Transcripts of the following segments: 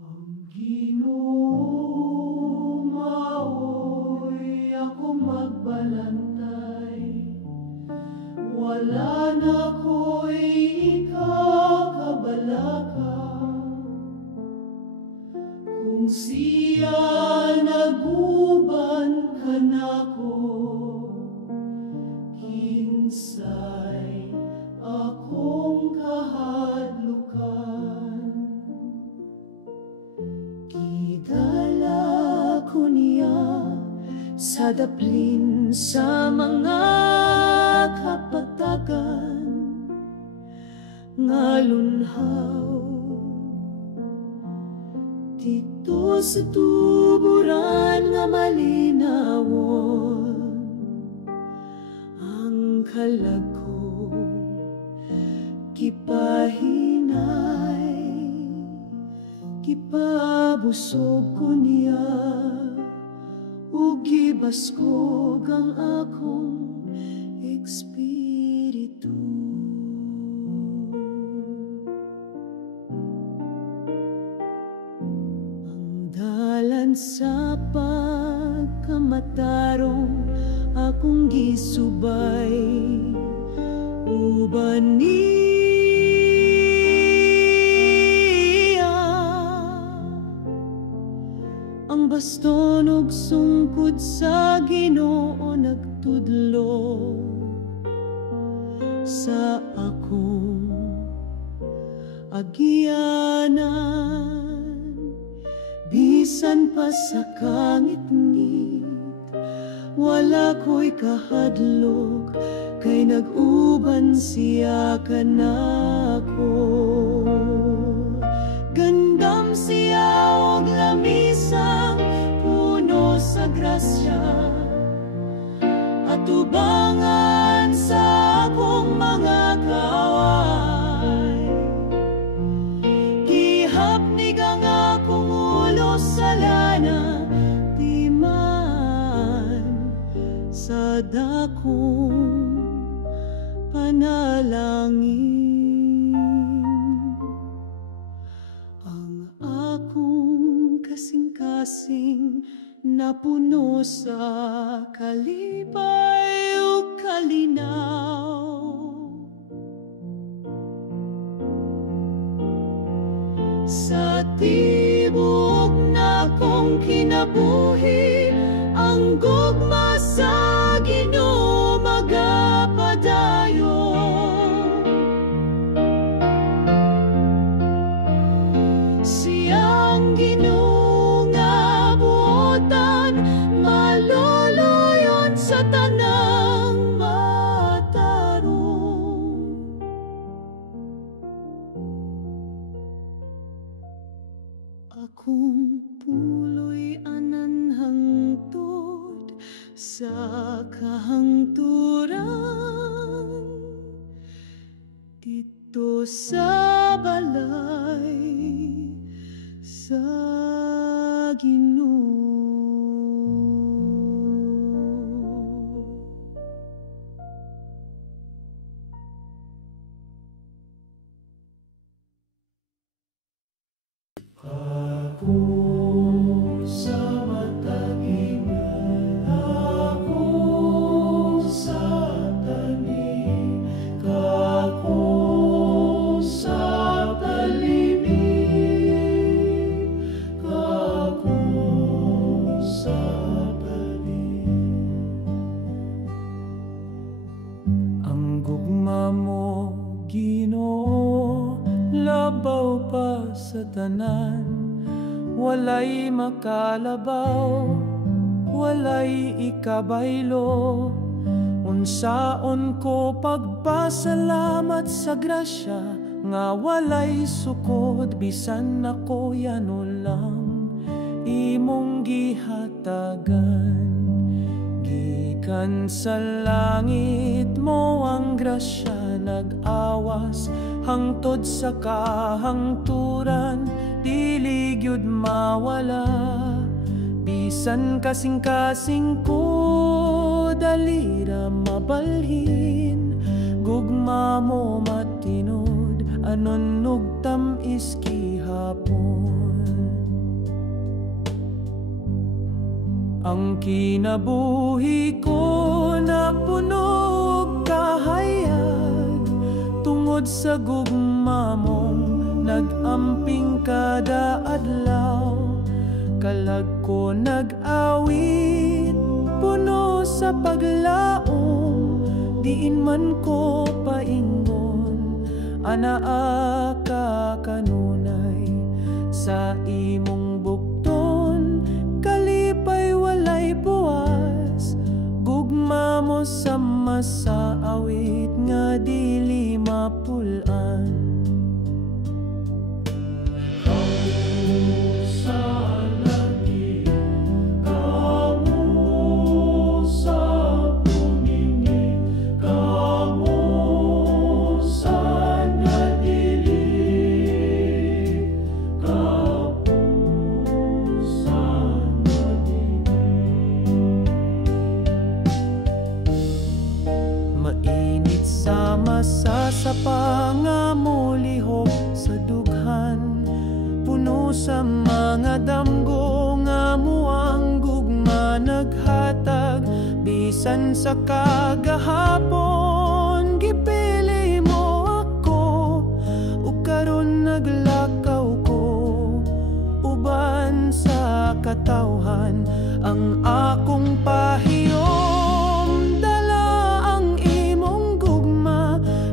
Ang Ginoo maoy ako magbalantay, wala na ko'y ikakabalaka. Kung siya naguban ka nako, kinsay akong kahadlukan. Gidala ko niya sa daplin sa mga kapatagan nga lunhaw. Dito sa tuburan nga malinawon, ang kalag ko kipahinay, kipabusog ko niya, ug gibaskog ang akong espiritu. Dalan sa pagkamatarong akong gisubay, uban niya ang baston ug sungkod sa Ginoo nagtudlo sa akong agyanan. Bisan pa sa kangit-ngit, wala ko'y kahadlok, kay nag-uban siya kanako. Gandam siya og lamisang puno sa grasya, at ubangan sa akong mga kaaway. Gihapnig ang akong ulo sa lana, di man sa dakong panalangin. Ang akong kasing-kasing napuno sa kalipay o kalinaw. Sa tibok na kong kinabuhi, ang gugma sa Ginoo magapadayon. Siyang Ginoo nga buotan, maluluyon sa tanang matarong. Akong puloy anan hangtod sa kahangturan, dito sa balay sa Ginoo. Ako sa matagingan, ako sa tanim, ako sa talimig, ako sa tanim. Ang gugma mo, Ginoo, labaw pa sa tanan, walay makalabaw, walay ikabaylo. Unsaon ko pagpasalamat sa grasya, nga walay sukod, bisan ako yano lang imong gihatagan. Gikan sa langit mo ang grasya nag-awas, hangtod sa kahangturan, dili gyud mawala. Bisan kasing-kasing ko dalira mabalhin, gugma mo matinod, anon nugtam iski hapon. Ang kinabuhi ko na puno og kahayag, tungod sa gugma mong nag-amping kada adlaw. Kalag ko nag-awit, puno sa paglaom, diin man ko paingon, anaa ka kanunay. Sa imong bukton, kalipay walay buwas, gugma mo sama sa awit nga dili mapulan. Mainit sa masa sa pangamulihok sa dughan, puno sa mga damgo nga muang gugma naghatag. Bisan sa kagahapon gipili mo ako, ug karon naglakaw ko uban sa katawhan. Ang akong pahiyom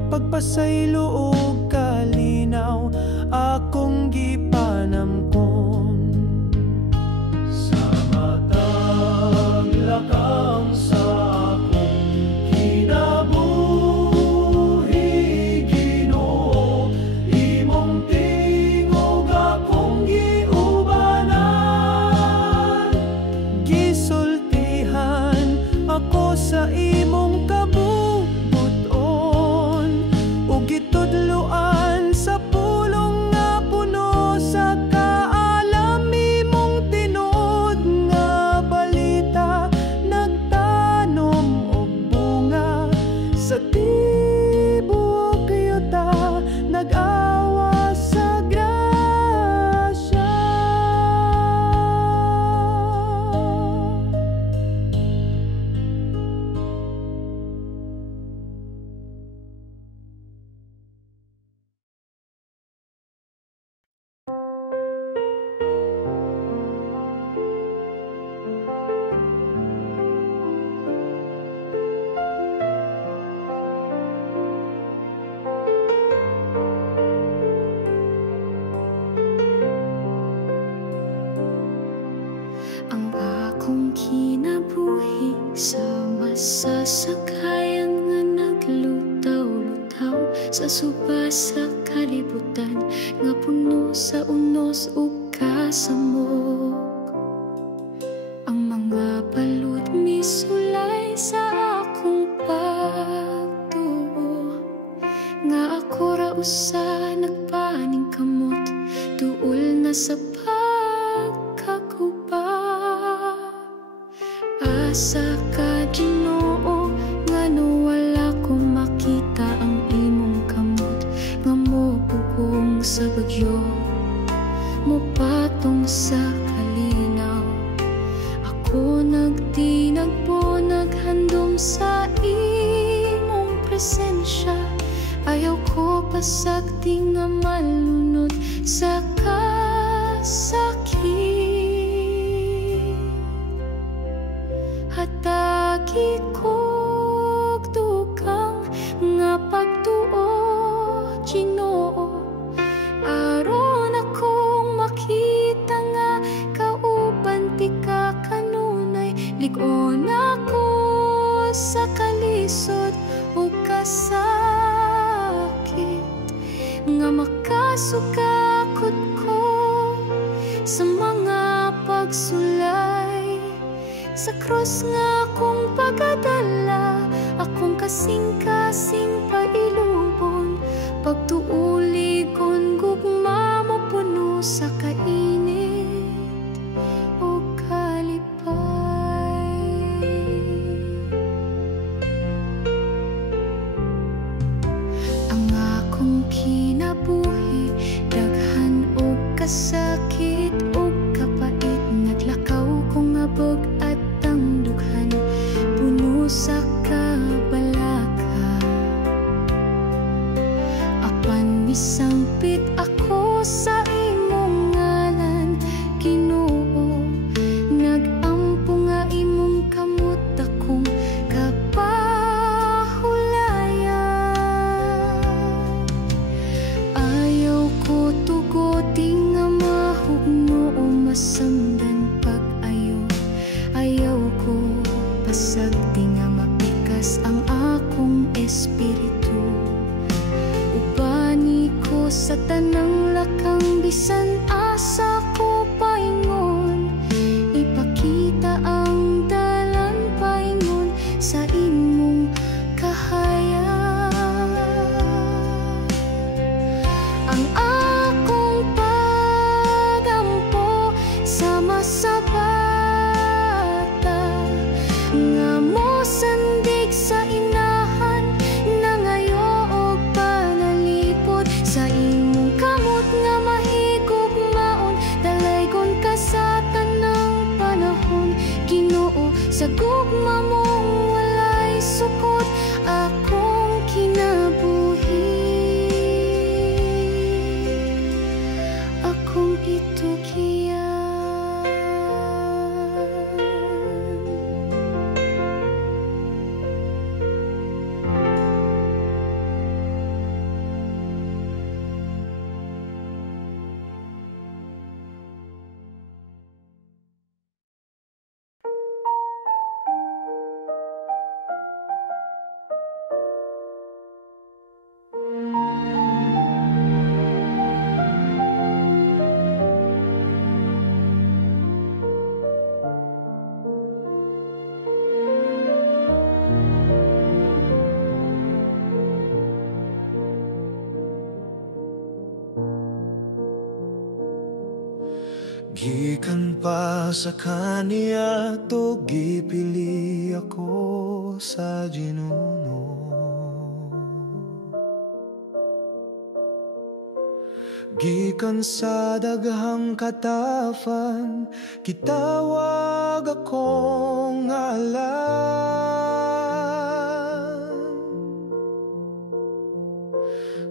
pagpasaylo og kalinaw, akong gipanamkon. Sa matag lakang sa akong kinabuhi, Ginoo, imong tingog akong giubanan. Gisultihan ako sa imong gitudloan sa pulong nga puno sa kaalami mong tinuod nga balita. Nagtanom og bunga sa tibuok yuta, nag-awa sa grasya. Ang akong kinabuhi sa masasakayan nga naglutaw-lutaw sa suba sa kalibutan, nga puno sa unos ug kasamok. Ang mga balud misulay sa akong pagtuo, nga ako ra usa nagpaning kamot, tuol na sa asa ka Ginoo, ngano wala ko makita ang imong kamot, nga mobugong sa bagyo, mopatong sa kalinaw. Ako nagtinagpo, naghandom sa imong presensya, ayaw ko pasagdi nga malunod sa kasakit. Hatagi kog dugang nga pagtuo, Ginoo, aron akong makita nga kauban ti ka kanunay. Lig-on ako sa kalisod o kasakit, nga makasukakot ko sa mga pagsulay. Sa krus nga akong pagadala, akong kasing-kasing pailubon, pagtuuligon gugma mo puno sa kainit o kalipay. Ang akong kinabuhi, daghan o kasakit o kapait, naglakaw kong abog at tugyan. Gikan pa sa kaniya to gipili ako sa Ginuno. Gikan sa daghang katafan kitawag akong ngalan.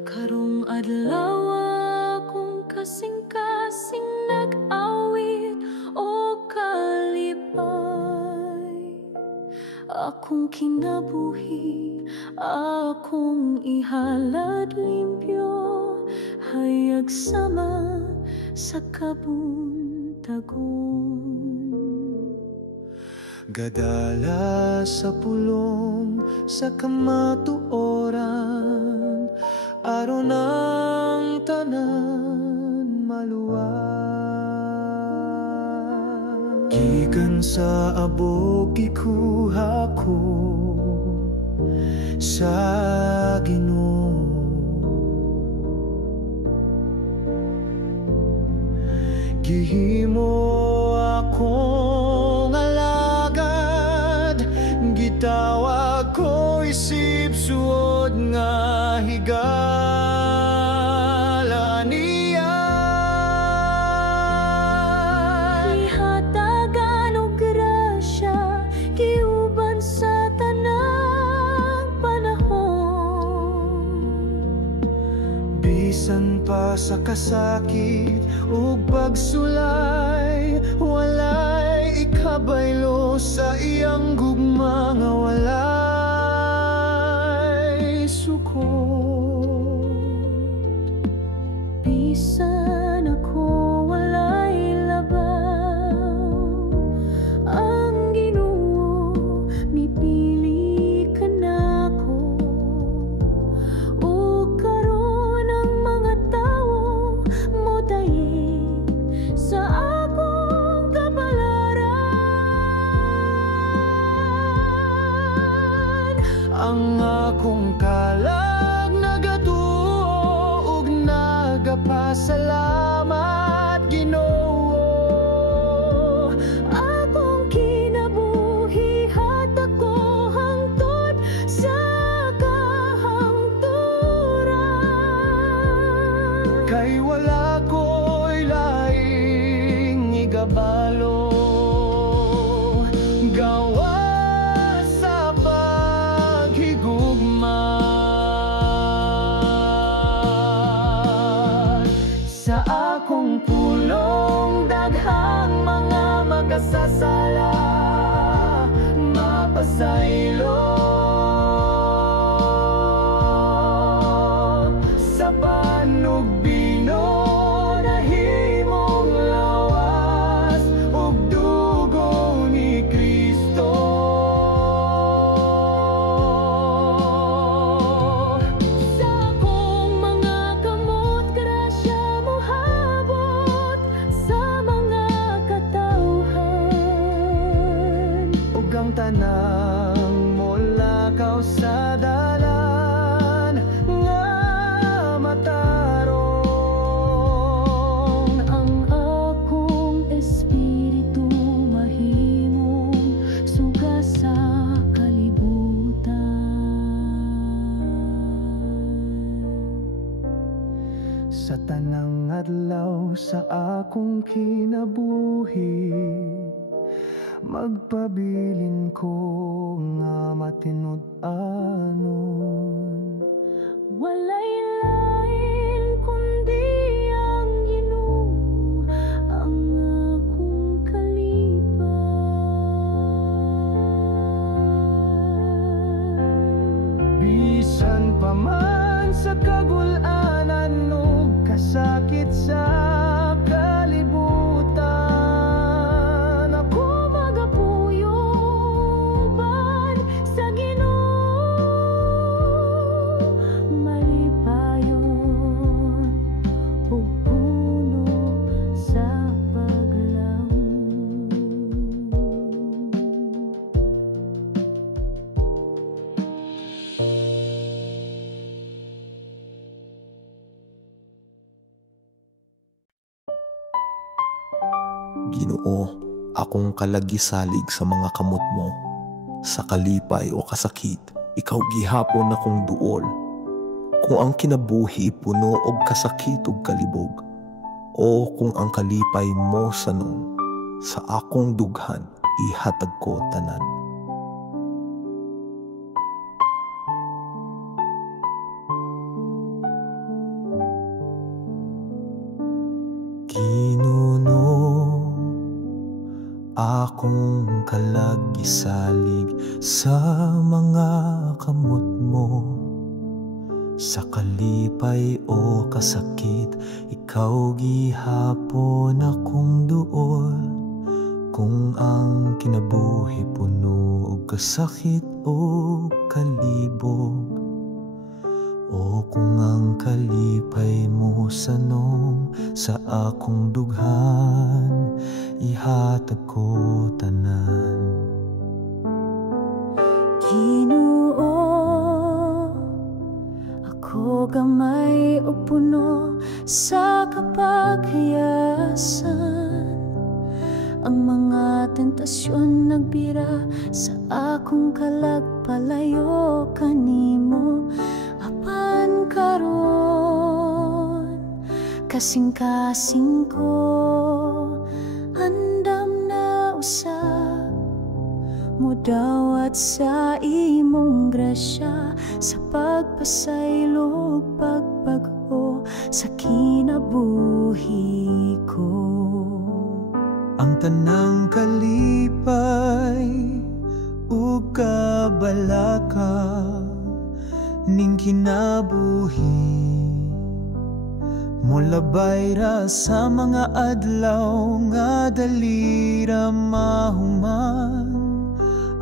Karong adlaw akong kasing-kasing nag-awit o kalipay. Akong kinabuhi, akong ihalad limpyo, hayag sama sa kabuntagon. Gadala sa pulong sa kamatuoran, aron ang tanan maluwag. Gikan sa abog gikuha ko sa Ginoo. Gihimo akong alagad, gitawag ko isip suod nga higala niya. Ihatagan og grasya, giuban sa tanang panahon. Bisan pa sa kasakit ug pagsulay, walay ikabaylo sa iyang gugma nga walay sukot. Bisan ako walay labaw, ang Ginoo mipili ka nako. O karon ang mga tawo modayin sa akong kapalaran. Ang akong kalag nagatuo ug nagapasalamat, Ginoo. Akong kinabuhi hatag ko hangtod sa kahangturan. Kay wala ko'y laing igabalo, gawa sa paghigugma. Sa akong pulong daghang mga makasasala, mapasaylo sa panugbino, nahimong lawas ug dugo ni Kristo. Sa akong mga kamot, grasya mo habot sa mga katawhan. Ug ang tanang molakaw sa dalan nga matarong. Ang akong espiritu mahimong suga sa kalibutan. Sa tanang adlaw sa akong kinabuhi, magpabilin ko nga matinud-anon. Walay lain kundi ang Ginoo, Ginoo, akong kalagisalig sa mga kamot mo. Sa kalipay o kasakit, ikaw gihapon akong duol. Kung ang kinabuhi puno og kasakit ug kalibog, o kung ang kalipay mo sanong, sa akong dughan ihatag ko tanan. Ginuno, akong kalagisalig sa mga kamot mo. Sa kalipay o kasakit, ikaw gihapon akong duol. Kung ang kinabuhi puno og kasakit o kalibog, o kung ang kalipay mo sanong, sa akong dughan ihatag ko tanan. Ginoo, ako gamay o puno sa kapaghiyasan. Ang mga tentasyon nagbira sa akong kalagpalayo kanimo. Apan karon, kasing-kasing ko, andam na usab, mudawat sa imong grasya, sa pagpasaylo pagbago sa kinabuhi ko. Ang tanang kalipay ug kabalaka ning kinabuhi, molabay ra sa mga adlaw nga dali ra mahuman.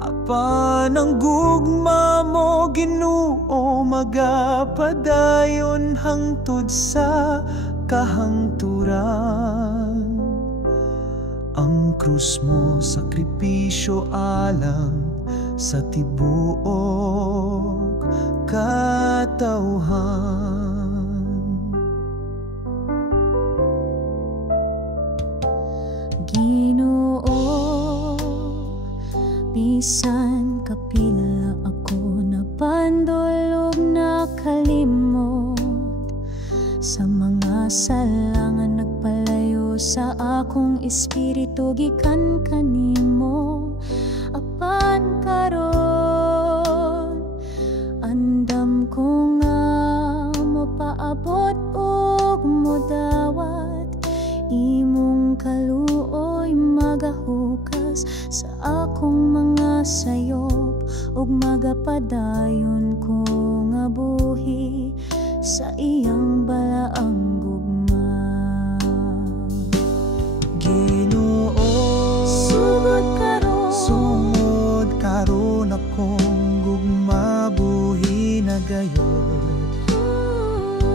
Apan ang gugma mo Ginoo magapadayon hangtod sa kahangturan. Ang krus mo sakripisyo alang sa tibuok katawhan. Ginoo, bisan kapila ako napandulog na kalimot, sa mga salangan nagpalayo sa akong espiritu gikan kanimo. Apan karon, andam ko nga mopaabot ug modawat, imong kaluoy magahukas sa akong mga sayop, ug magapadayon ko nga buhi sa iyang balaang gugma. Ginoo, sugod karon akong gugma buhi na gayon.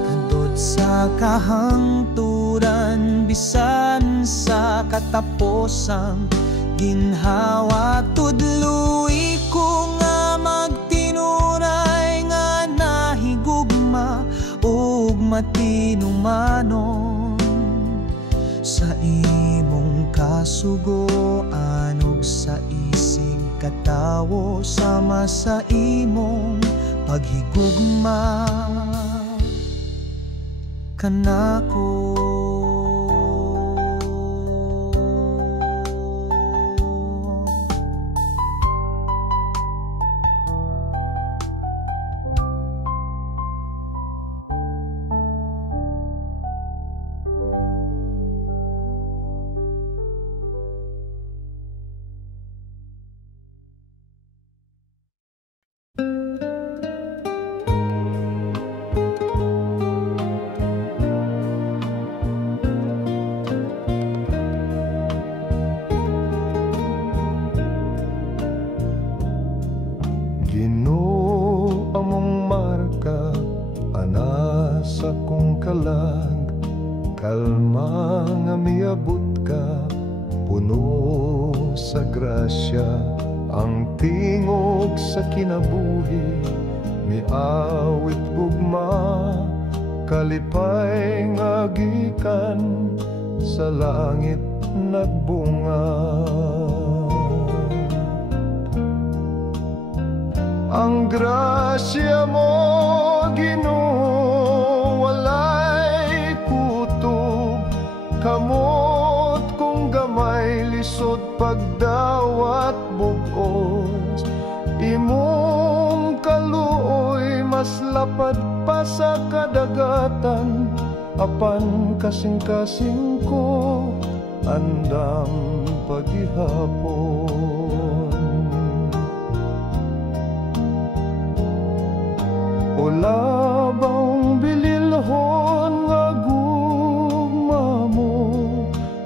Kantod sa kahangturan, bisan sa katapusang ginhawa, tudloy ko nga magtinuray nga nahigugma ug matinumanon sa imong kasugoan ug sa isig katawo, sama sa imong paghigugma kanako. Ginoo, among marka ana sa kong kalag, kalma nga miabot ka, puno sa grasya. Ang tingog sa kinabuhi, miawit gugma, kalipay nga gikan sa langit nagbunga. Ang grasya mo, Ginoo, walay kutob. Kamot kung gamay, lisod pagdawat bugos. Imong kaluoy, mas lapad pa sa kadagatan. Apan kasing-kasing ko, andam paghihapon. O labang bililhon nga gugma mo,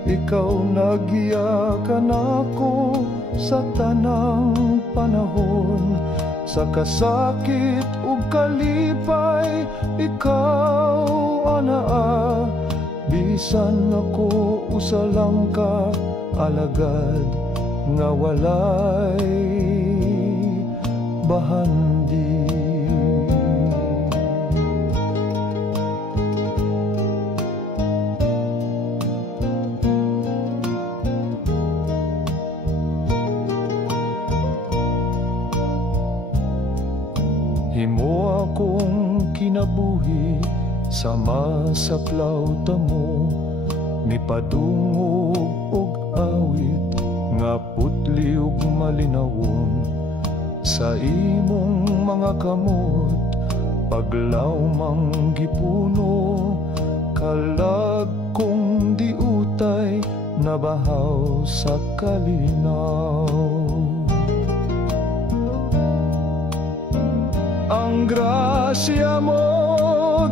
ikaw nagyakan ako sa tanang panahon. Sa kasakit ug kalipay, ikaw anaa. Bisan ako usa lang ka alagad, nga walay bahandi. Himo akong kinabuhi, sama sa plauta mo, mipadungog og awit, nga putli ug malinawon. Sa imong mga kamot, paglawmang gipuno, kalag kong diutay, nabahaw sa kalinaw. Ang grasya mo,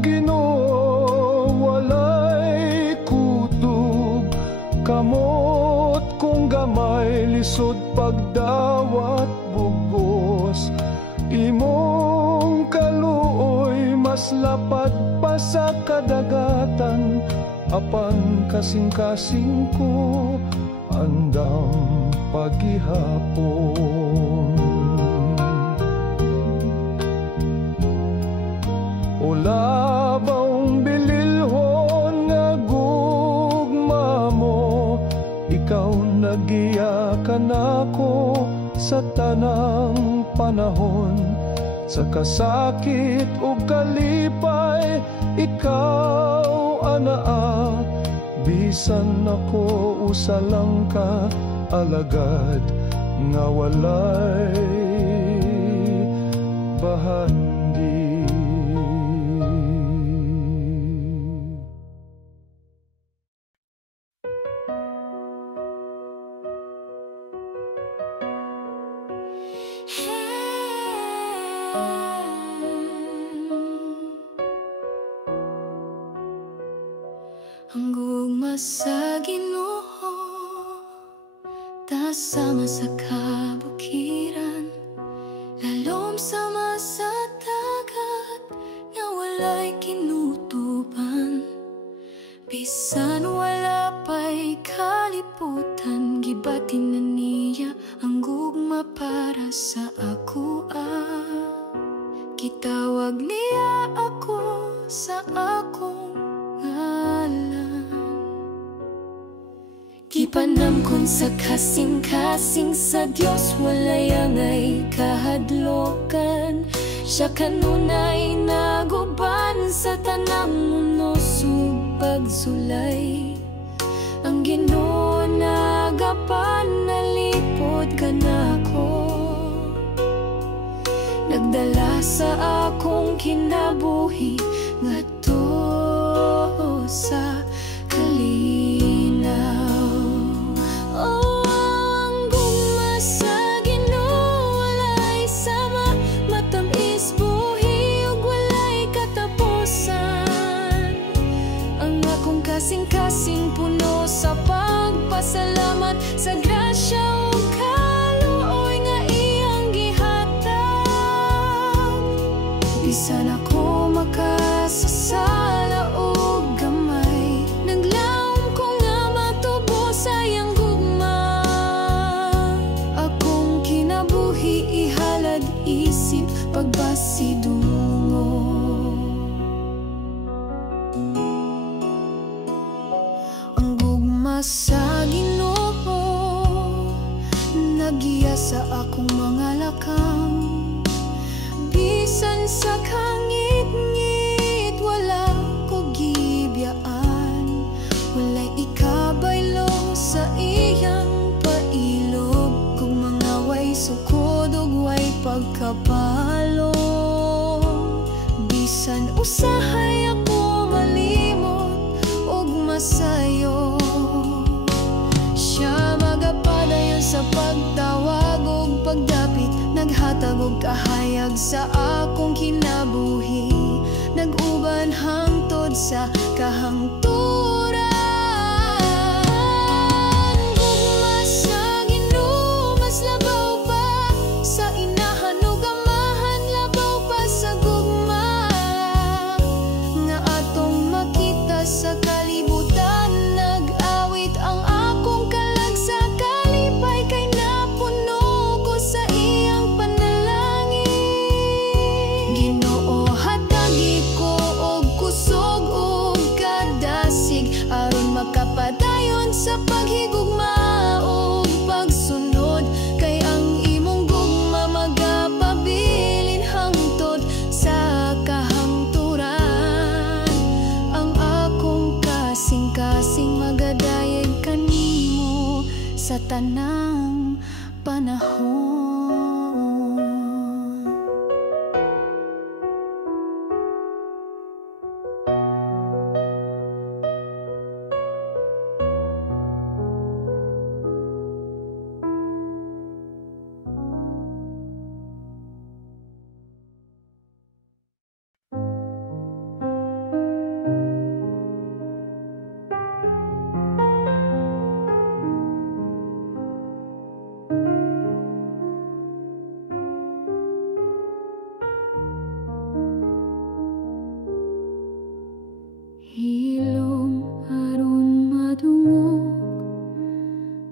Ginoo, walay kutob. Kamot kung gamay, lisod pagdawat bugos. Imong kaluoy, mas lapad pa sa kadagatan. Apan kasing-kasing ko, andam paghihapon. O labang bililhon nga gugma mo, ikaw nagyakan ako sa tanang panahon. Sa kasakit ug kalipay, ikaw anaa. Bisan ako usa lang ka alagad, nga walay bahandi. Ang gugma sa Ginoo, tasama sa kabukiran, lalom sama sa dagat, nga walay kinutuban. Bisan wala pa'y kaliputan, gibatin na niya ang gugma para sa ako. Gitawag niya ako sa akong ngalan. Gipanamkon sa kasing-kasing sa Dios, walay angay kahadlokan. Siya kanunay naguban sa tanang mundo, pagsulay. Ang Ginoo nagapan, nalipod ka nako. Nagdala sa akong kinabuhi, ngadto sa kalinaw. Oh, ang gugma sa Ginoo, walay sama, matamis buhi ug walay katapusan. Ang akong kasing-kasing puno sa pagpasalamat sa grasya ug kaluoy nga iyang gihatag. Bisan ako makasasala og gamay, naglaom ko nga matubo sa iyang gugma. Akong kinabuhi ihalad isip, pagbasidungo. Ang sa Ginoo, nagiya sa akong mga lakang. Bisan sa kangit-ngit, wala ko gibiyaan. Walay ikabaylo sa iyang pailog, kung mga way sukod ug way pagkapalong. Bisan usahay ako malimot ug masayo, siya magapadayon sa pagtawag ug pagdapit. Naghatag og kahayag sa akong kinabuhi, nag-uban hangtod sa kahangturan. Gugma sa Ginoo, mas labaw pa sa inahan ug amahan, labaw pa sa gugma nga atong makita sa kalibutan. Nag-awit ang akong kalag sa kalipay, kay napuno ko sa iyang panalangin. Ginoo, hatagi ko og kusog ug kadasig, aron makapadayon sa paghigugma ug pagsunod. Kay ang imong gugma magapabilin hangtod sa kahangturan. Ang akong kasing-kasing magadayeg kanimo sa tanang panahon. Hilom aron madungog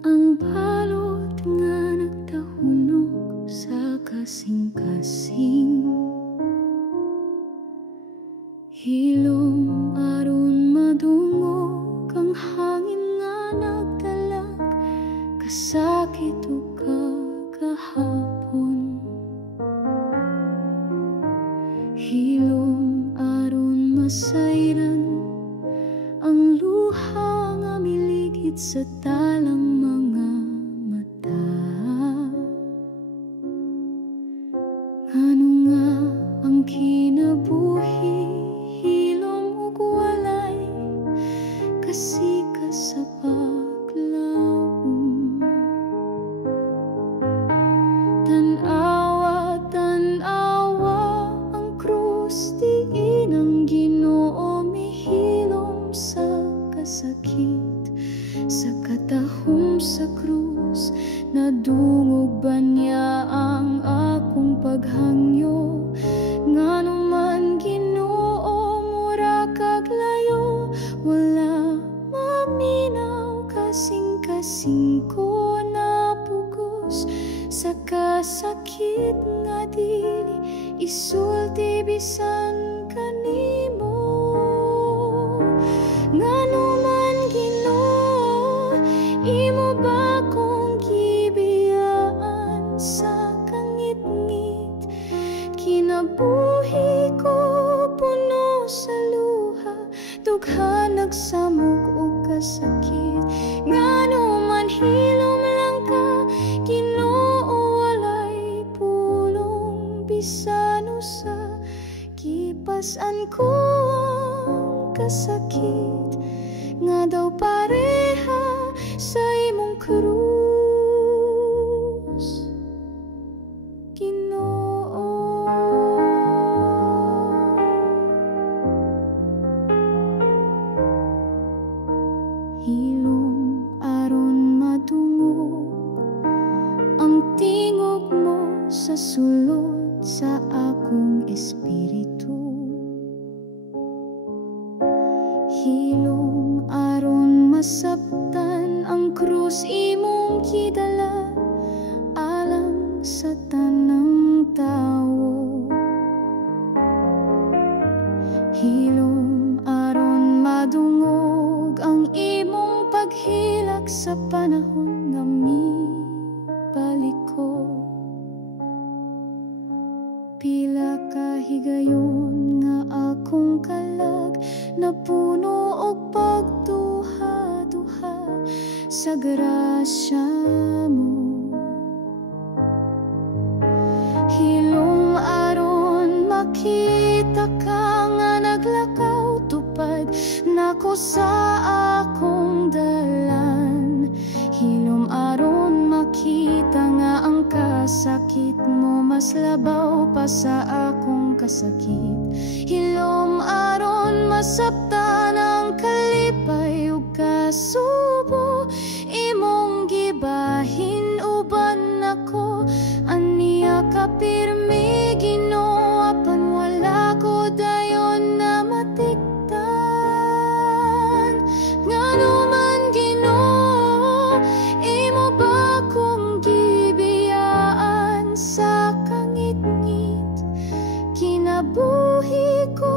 ang balot nga nagtahunog sa kasing-kasing. Hilom aron madungog ang hangin nga nagdalag kasakit ug kagahapon. Hilom aron masayran ang luha nga miligid sa talang mga mata. Ngano nga ang kinabuhi, hilom ug walay kasika sa paglaom. Tan-awa, tan-awa ang krus, diin ang Ginoo mihilom sa kasakit. Sa katahom sa krus, nadungog ba niya ang akong paghangyo? Ngano man Ginoo, mura kag layo, wala maminaw kasing-kasing ko napugos sa kasakit nga dili isulti bisan kanimo. Ngano man Ginoo, imo ba kong gibiyaan sa kangit-ngit? Kinabuhi ko puno sa luha, dughan nagsamok og kasakit. Ngano man hilom lang ka, Ginoo, walay pulong bisan usa. Kipas-an ko ang kasakit nga daw pareha sa imong krus, Ginoo. Hilom aron madungog ang tingog mo sa sulod sa akong espiritu. Hilom aron masabtan ang krus imong gidala alang sa tanang tawo. Hilom aron madungog ang imong paghila biyak sa panahon nga mibalik ko. Pila ka higayon nga akong kalag, napuno og pagduha-duha sa grasya mo. Hilom aron makita ka nga naglakaw, tupad nako sa akong dalan. Hilom aron makita nga ang kasakit mo mas labaw pa sa akong kasakit. Hilom aron masabtan ang kalipay ug kasubo, imong gibahin uban ako. Aniya ka pirmi Ginoo, apan wala ko dayon na matiktan. Ngano man Ginoo, imo ba kong gibiyaan sa kangit-ngit? Kinabuhi ko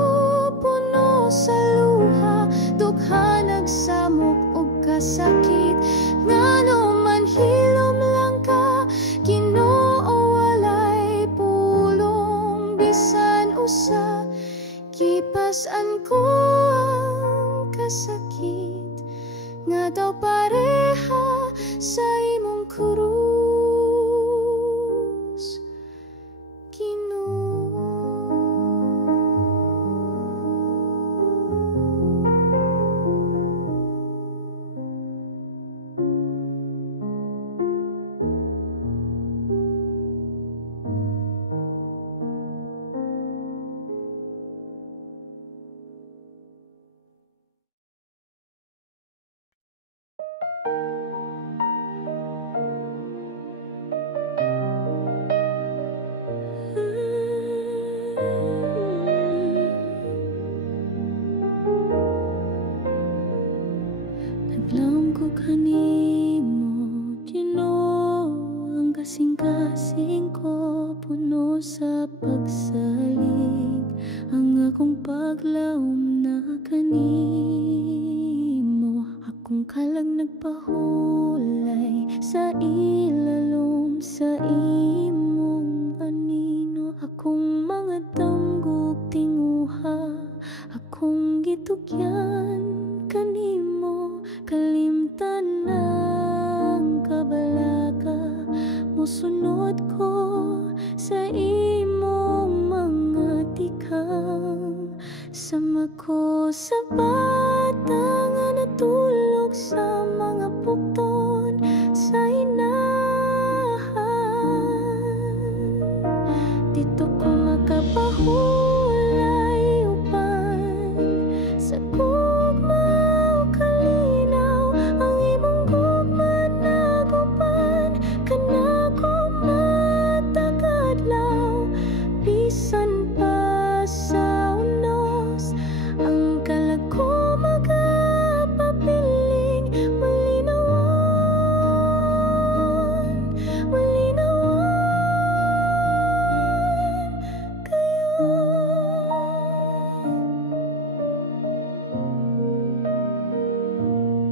puno sa luha, dugha nagsamok og kasakit. Ngano man hilom lang ka Ginoo, walay pulong bisan usa. Kipas-an ko ang kasakit nga daw pareha sa imong krus, Ginoo. Naglaom ko kanimo, Ginoo, ang kasing-kasing ko puno sa pagsalig. Ang akong paglaom na kanimo, akong kalag nagpahulay sa ilalom sa imong anino. Akong mga tanggog tinguha, akong gitugyan kanimo. Kalimtan ng kabalaka, musunod ko sa imong mga tikang. Sama ko sa bata nga natulog sa mga bukton sa inahan. Dito ko makapahulay upan sa gugma o kalinaw. Ang imong gugma nagupan kanako matagadlaw, bisan pa sa unos ang kalag ko magapapiling. Malinawan, malinawan kayo.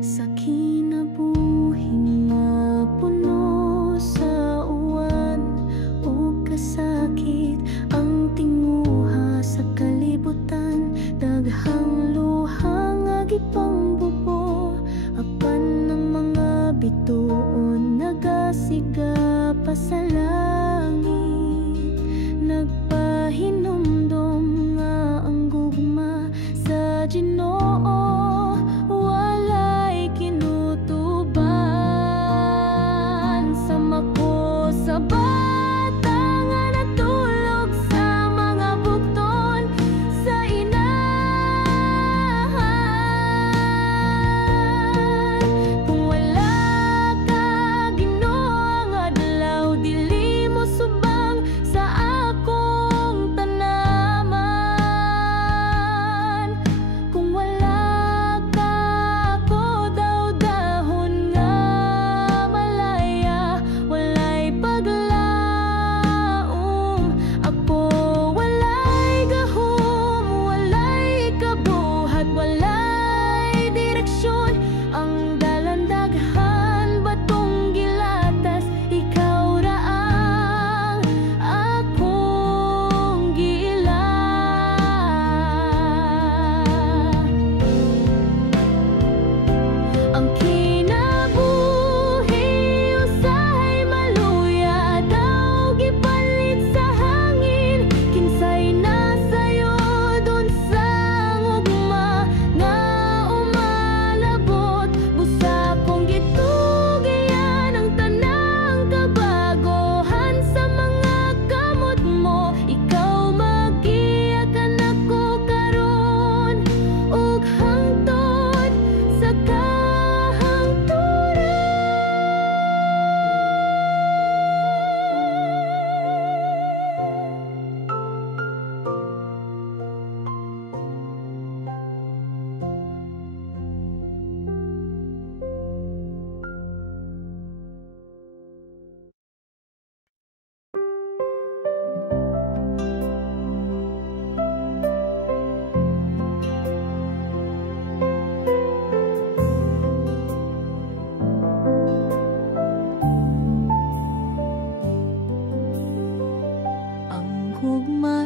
Sa kinabuhi nga puno sa uwan o kasakit, ang tinguha sa kalibutan, daghang luha nga gipangbubo. Apan ng mga bituon nagasiga pa sa langit, nagpahinumdom nga ang gugma sa Ginoo walay kinutuban. Sama ko sa bata nga natulog sa mga bukton sa inahan. Kung wala ka Ginoo, ang adlaw dili mo suba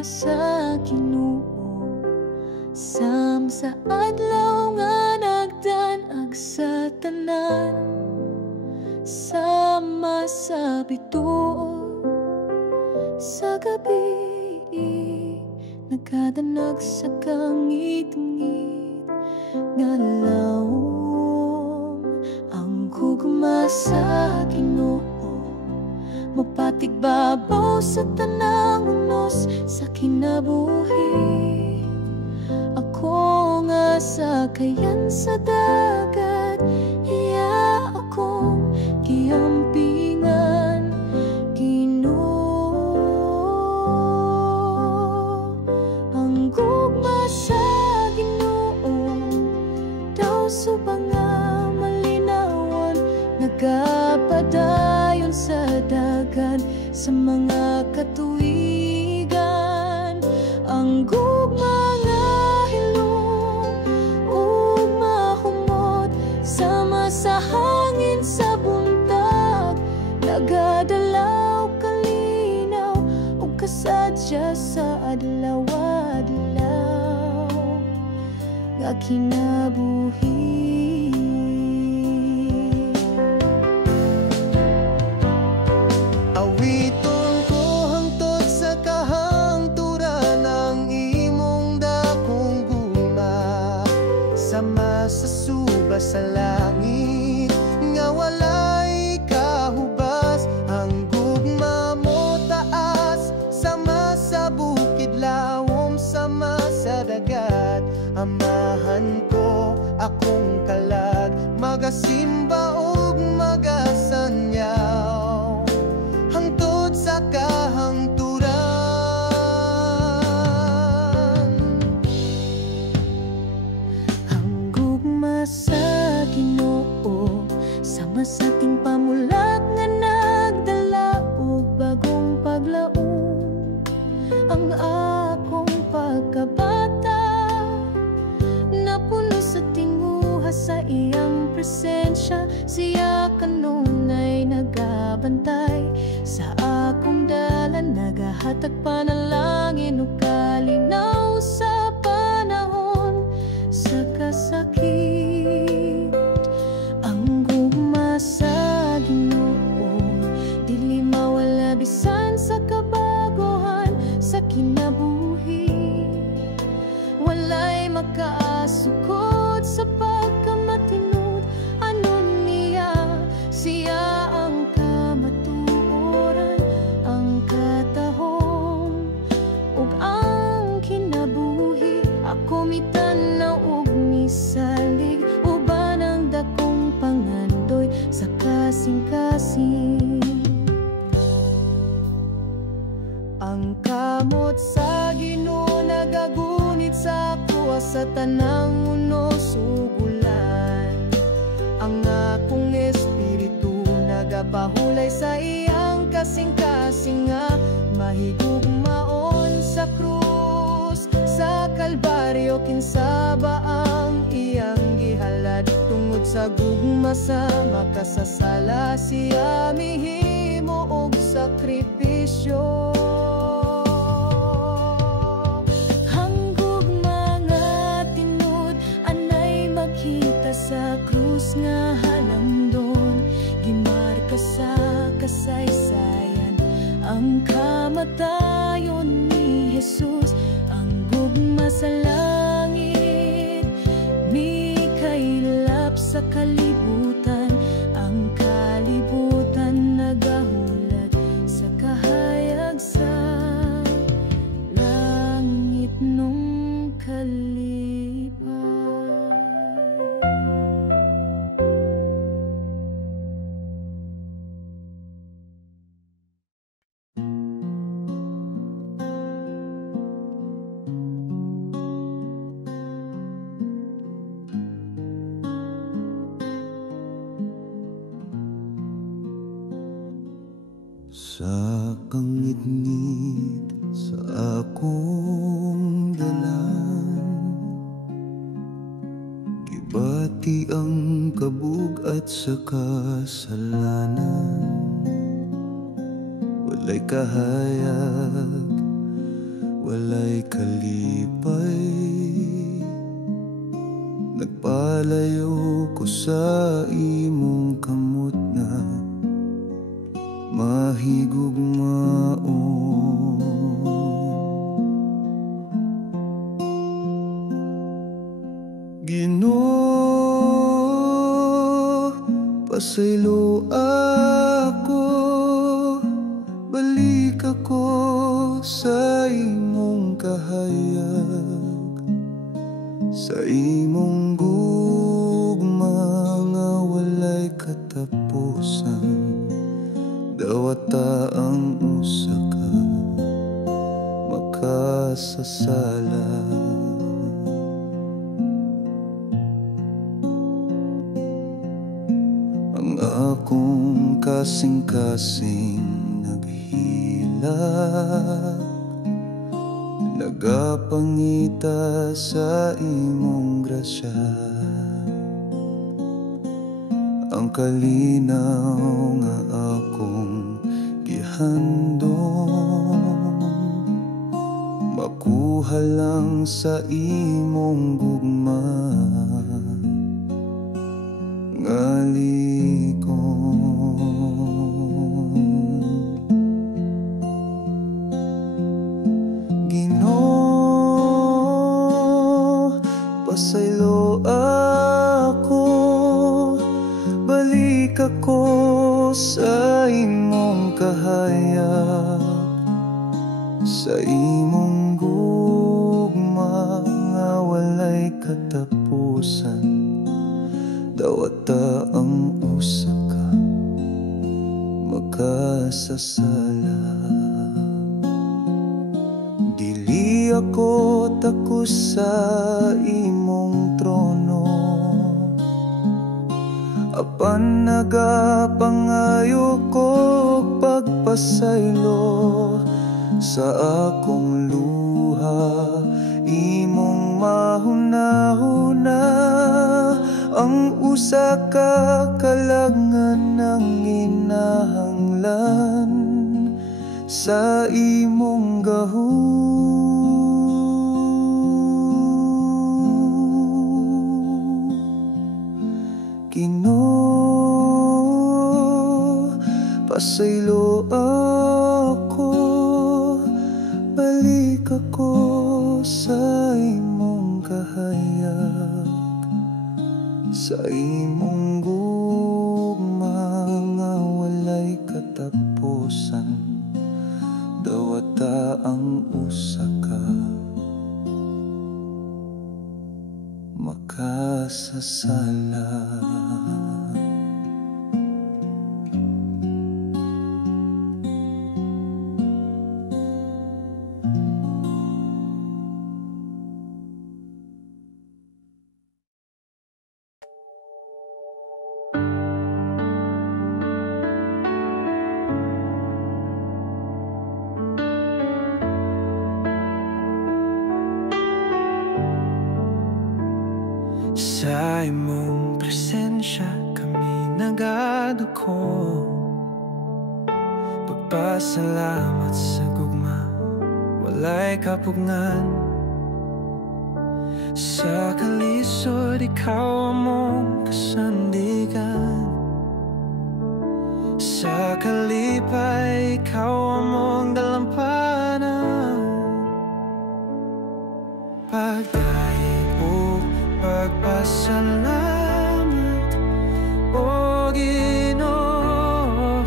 sa Ginoo, sam sa adlaw nga nagdanag sa tanan, sama sa bituon sa gabi, nagkadanag sa kangit-ngit nga lawom. Ang gugma sa Ginoo mapatigbabaw sa tanang unos sa kinabuhi. Ako nga sakayan sa dagat, iya akong giampingan, Ginoo. Ang gugma sa Ginoo daw subang nga malinawan, nagapadayon sa dagan sa mga katuigan. Ang gugma nga hilong ug mahumot, sama sa hangin sa buntag, nagadalaw kalinaw ug kasadya sa adlaw-adlaw nga kinabuhi. Sa langit nga walay kahubas, ang gugma mo taas, sama sa bukid lawom, sama sa dagat. Amahan ko akong kalag, magasimba ug magasanyaw hangtod sa kahangturan. Ang gugma sa Ginoo sama sa ating pamulat nga nagdala og bagong paglaom. Ang akong pagkabata napuno sa tinguha sa iyang presensya, siya kanunay nagabantay sa akong dalan, nagahatag panalangin ug kalinaw sa panahon sa kasakit. Sa Ginoo dili mawala bisan sa kabaguhan sa kinabuhi, walay makaasukod sa pagkamatinud. Anon niya siya ang kamatuoran, ang katahom ug ang kinabuhi. Ako mitanaw ug misalig, uban ang dakong pangandoy sa kasing-kasing. Ang kamot sa Ginoo nagagunit sa ako sa tanang unos ug ulan. Ang akong espiritu nagapahulay sa iyang kasing-kasing nga mahigugmaon sa krus. Sa Kalbaryo kinsa ba ang iyang gihalad, tungod sa gugma sa makasasala siya mihimo og sakripisyo. Ang gugma nga tinud anay makita sa krus nga halamdon, gimarka sa kasaysayan ang kamatayon ni Jesus. Ang gugma sa langit mikailap sa kalibutan, ang kalibutan nagahulat sa kahayag sa langit nung kalipay. Sa kangit-ngit sa akong dalan, gibati ang kabug at sa kasalanan. Walay kahayag, walay kalipay. Nagpalayo ko sa imong kamot na mahigugmaon. Ginoo, pasaylo ako, balik ako sa imong kahayag, sa imong gugma nga walay katapusan. Dawata ang usa ka makasasala. Ang akong kasing-kasing naghilak, nagapangita sa imong grasya. Ang kalinaw nga akong gihandom, makuha lang sa imong gugma nga ligon. Ginoo, pasaylo ako, balik ako sa imong kahayag, sa imong gugma nga walay katapusan. Dawata ang usa ka makasasala. Dili ako takos sa imong trono, apan nagapangayo ko pagpasaylo sa akong luha. Imong mahuna-huna ang usa ka kalangan ng inahanglan sa imong gahom. Ginoo, pasaylo ako, balik ako sa imong kahayag, sa imong gugma nga walay katapusan. Dawata ang usa ka makasasala. Sa imong presensya kami nagaduko, pagpasalamat sa gugma walay kapugngan. Sa kalisod ikaw among kasandigan, sa kalipay ikaw among dalampanan. Pagdaig o pagpasalamat, o Ginoo,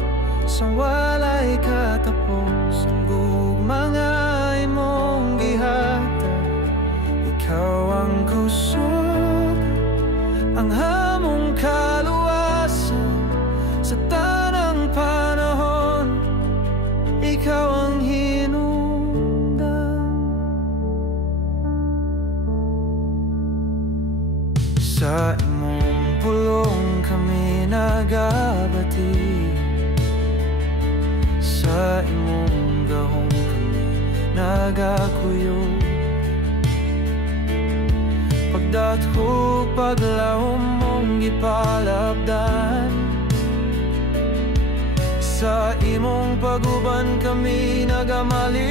sa walay katapos ang gugma nga imong gihatag. Ikaw ang kusog, ang hamong kaluwasan sa tanang panahon. Ikaw ang hinungdan. Sa imong pulong kami nagabati, sa imong gahom kami nagakuyo. Pagdathog paglahom mong gipalabdan, sa imong paguban kami nagamaligon.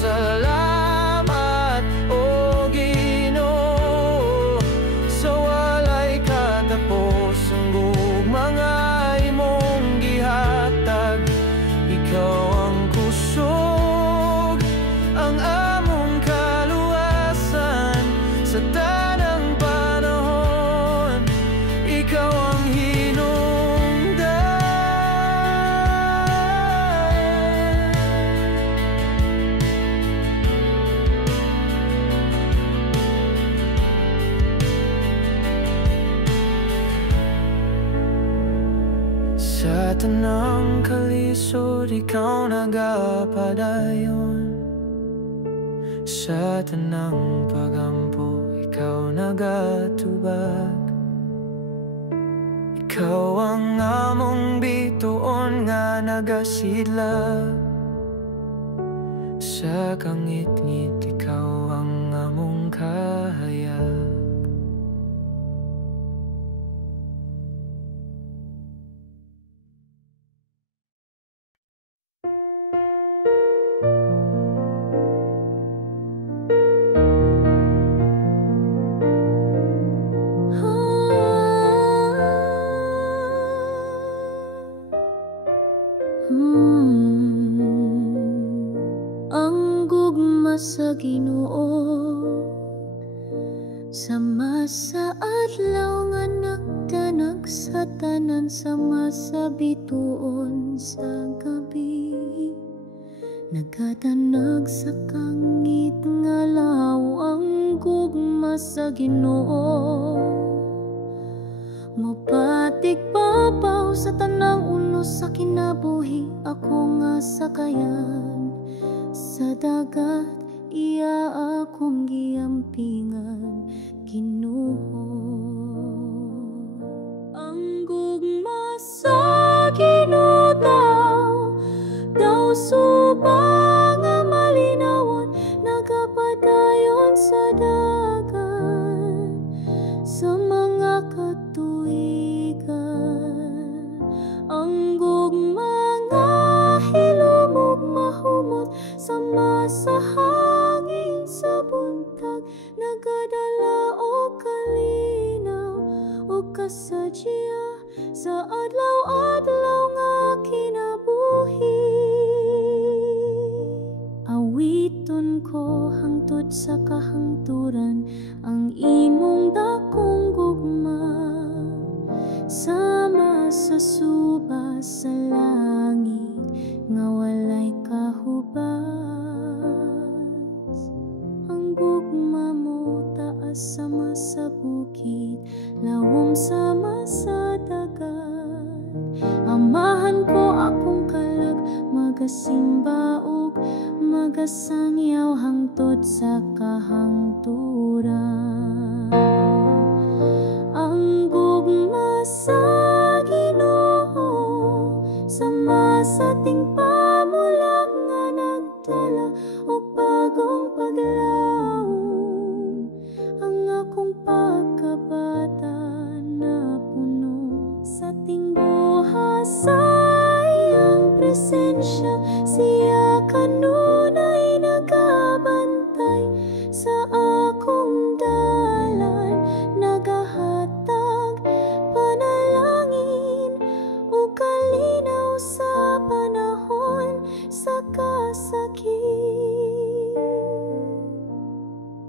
Salamat o Ginoo sa walay katapos ang mga imong gihatag. Ikaw ang kusog, ang among kaluwasan sa tanang panahon. Ikaw ang hinungdan. Sa tanang kalisod, ikaw nagapadayon. Sa tanang pagampo, ikaw nagatubag. Ikaw ang among bituon nga nagasidlak. Sa kangit-ngit, ikaw ang among kahayag. Ang gugma sa Ginoo sama sa adlaw nga nagdanag sa tanan, sama sa bituon sa gabi. Nagadanag sa kangit nga law ang gugma sa Ginoo. Mapatig papaw sa tanang unos sa kinabuhi, ako nga sakayan sa dagat, iya akong giampingan, Ginoo. Ang gugma sa Ginoo daw subang nga malinawon, nagapadayon sa dagat sa mga katuigan. Ang gugma nga hilumog mahumot, sama sa hangin sa buntag, nagadala o kalinaw o kasadya sa adlaw-adlaw nga kinabuhi. Awiton ko hangtod sa kahangturan ang imong dakong gugma, sama sa suba sa langit nga walay kahubas. Ang gugma mo taas sama sa bukid, lawom sama sa dagat. Amahan ko akong kalag, magasimba ug magasangyaw hangtod sa kahangturan. Ang gugma sa Ginoo sama sa ting pamulag nga nagdala og bagong paglaom. Ang akong pagkabata na puno sa ting buha sa iyang presensya, siya kanunay nagabantay sa akong dalan, nagahatag panalangin o kalinaw sa panahon sa kasakit.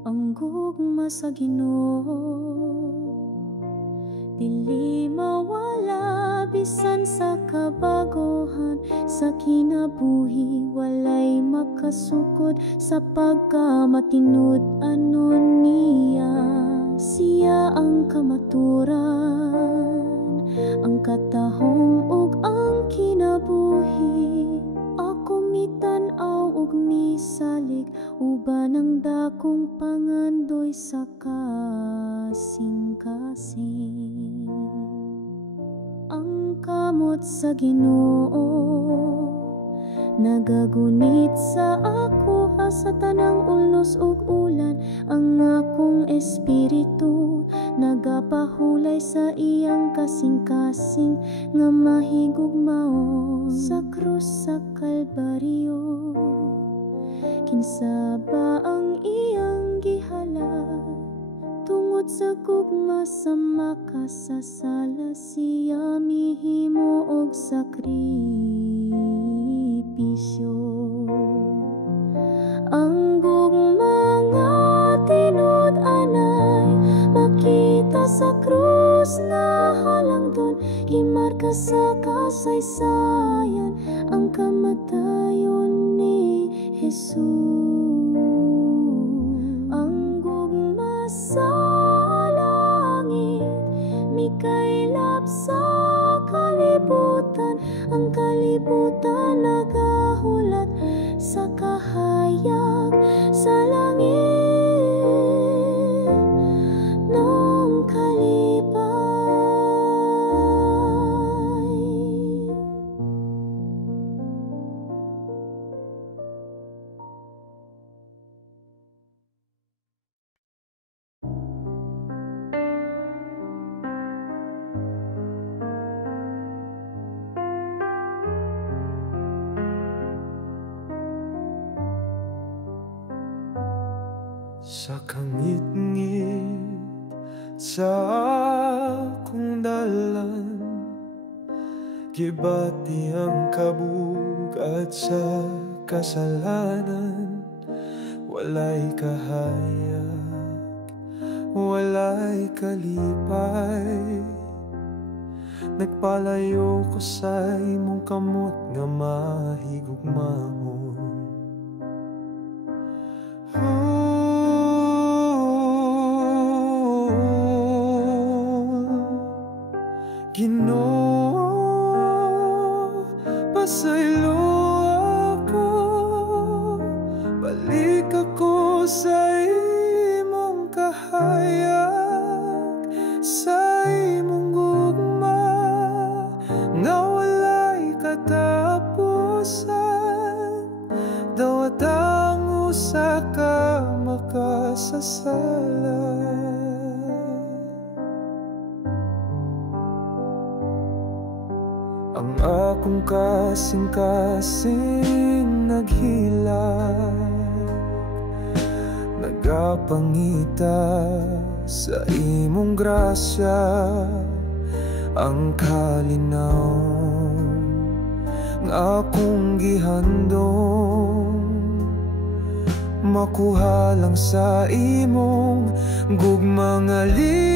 Ang gugma sa Ginoo dili mawala bisan sa kabaguhan, sa kinabuhi walay makasukod sa pagkamatinud anon niya. Siya ang kamaturan, ang katahong ug ang kinabuhi. Ako mitan-aw ug misalig, uban ang dakong pangandoy sa kasing-kasing. Ang kamot sa Ginoo nagagunit sa ako, sa tanang ulos ug ulan. Ang akong espiritu nagapahulay sa iyang kasing-kasing nga mahigugmao sa krus sa Kalbaryo. kinsa ba ang iyang gihalad? Tungod sa gugma sa makasasala, siya mihimo og sakripisyo. Ang gugma nga tinud-anay, makita sa krus na halangdon, gimarka sa kasaysayan ang kamatayon ni Jesus. Ang gugma sa langit, mikaylap sa kalibutan, ang kalibutan nagahulat sa kahayag sa langit nung kalipay. Sa kangit-ngit sa akong dalan, gibati ang kabug at sa kasalanan. Walay kahayag, walay kalipay, nagpalayo ko sa imong kamot nga mahigugmahon. Ginoo, pasaylo ako, balik ako sa imong kahayag, sa imong gugma nga walay katapusan. Dawat ang usa ka makasasala. Ang akong kasing-kasing naghilag, nagapangita sa imong grasya. Ang kalinaw nga akong gihandong, makuha lang sa imong gugma nga ligo.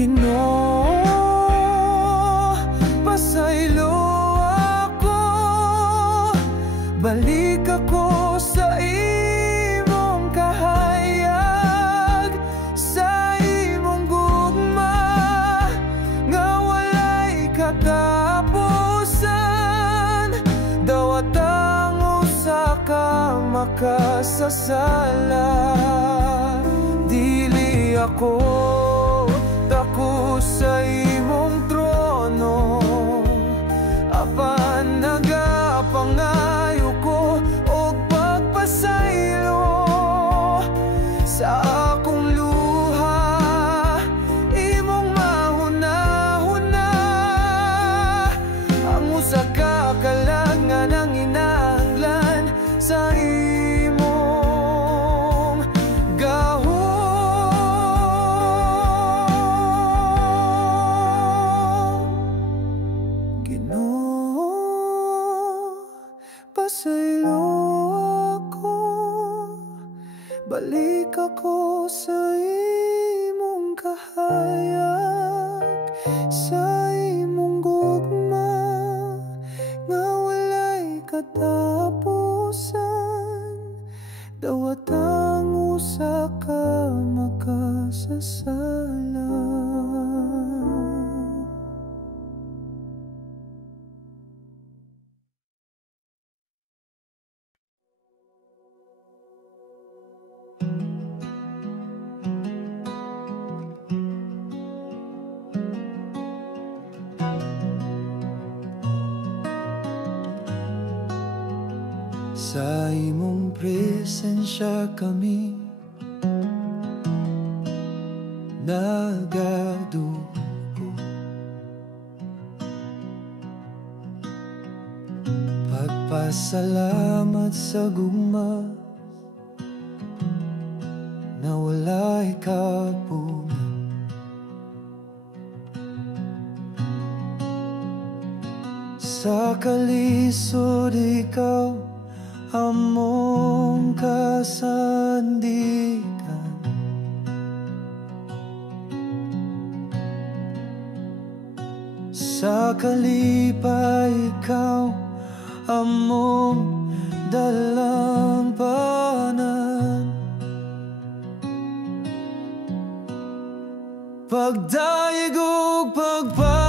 Ginoo, pasaylo ako, balik ako sa imong kahayag, sa imong gugma nga walay katapusan. Dawat ang usa ka makasasala. Dili ako dako sa imong trono, apan nagapangayo ko og pagpasaylo sa akong luha. Imong mahuna-huna ang usa ka kalag nga nanginahanglan sa imong gahom. Pasaylo ako, balik ako sa imong kahayag, sa imong gugma nga walay katapusan. Dawat ang usa ka makasasala. Sa imong presensya kami nagagawa Pasalamat sa gugma na wala'y kapunan. Sa kalisod ikaw among kasandikan. Sa kalipay ikaw among dalampanan. Pagdaig ug pagpasala,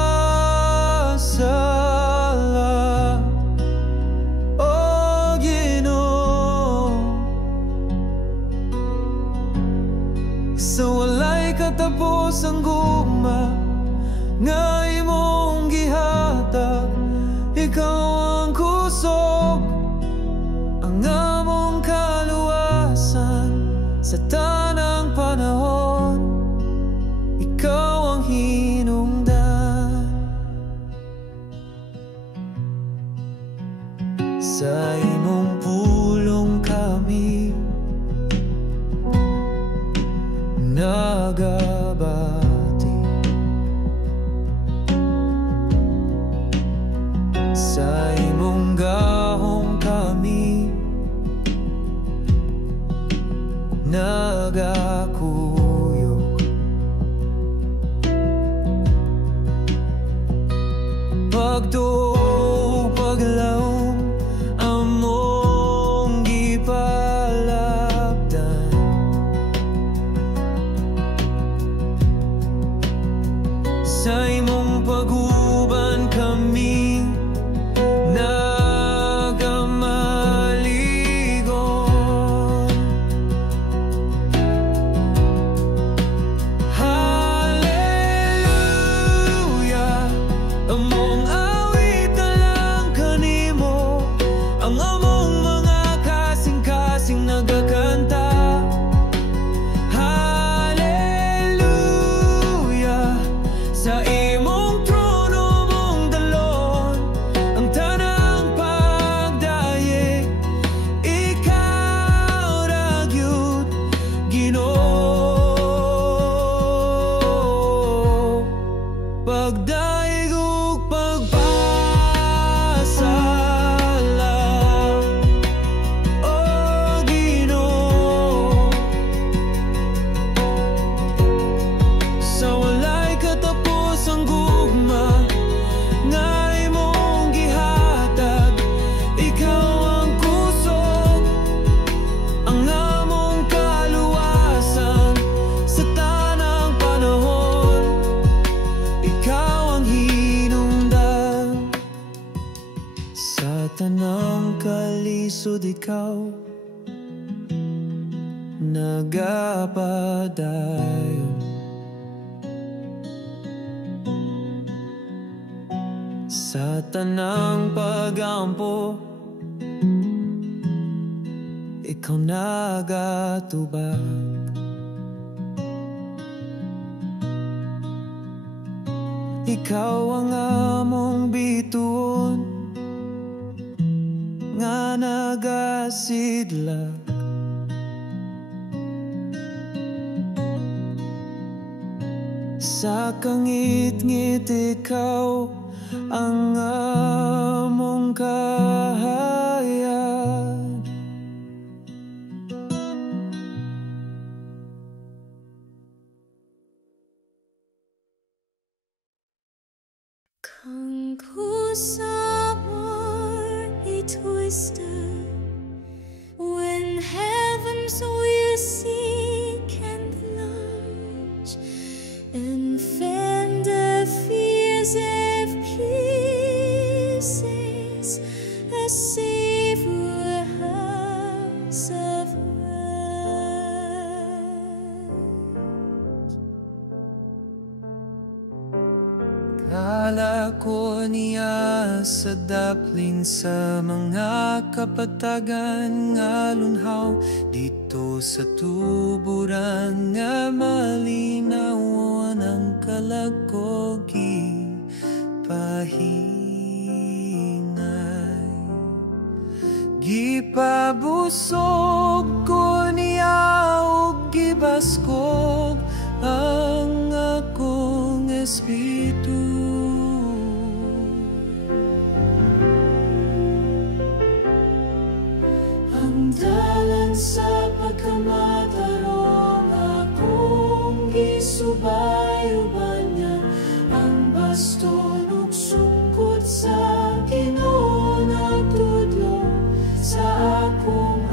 O Ginoo, sa walay katapos ang gugma nga imong gihatag. Ikaw ang kusog, ang among kaluwasan sa tanang panahon. Ikaw ang hinungdan. Sa imong pulong kami nagabati. Sa imong gahong kami nagakuyog. Pagtuog paglaom among gipalapdan. Sa imong paguban kami nagamaligon. Hallelujah, among awit na lang kanimo, ang among mga kasing-kasing nagakanta. Hallelujah, sa imong trono mong dalon ang tanang pagdaye. Ikaw ra gyud Ginoo. Pagdaig ug pagpasala, O Ginoo, sa walay katapos ang gugma nga imong gihatag. Ikaw ang kusog, ang among kaluwasan sa tanang panahon. Ikaw ang hinungdan. Sa tanang kalisod ikaw nagapadayon. Sa tanang pagampo ikaw nagatubag. Ikaw ang among bituon nga nagasidlak. Sa kangit-ngit ikaw ang among kahayag. Kung puso mo'y twisted, when heavens will seek and blush, and fend the fears of pieces, a safer house of rest. Kala ko niya sa daplin sa mga kapatagan nga lunhaw dito sa tuburan nga malinawan ang kalagogi pahingay. Gipabusog ko niya ug gibaskog ang akong espiritu. Ang dalan sa pagkamatarong akong gisubayo-ban niya, ang baston ug sungkot sa Ginoo nagtudlo sa akong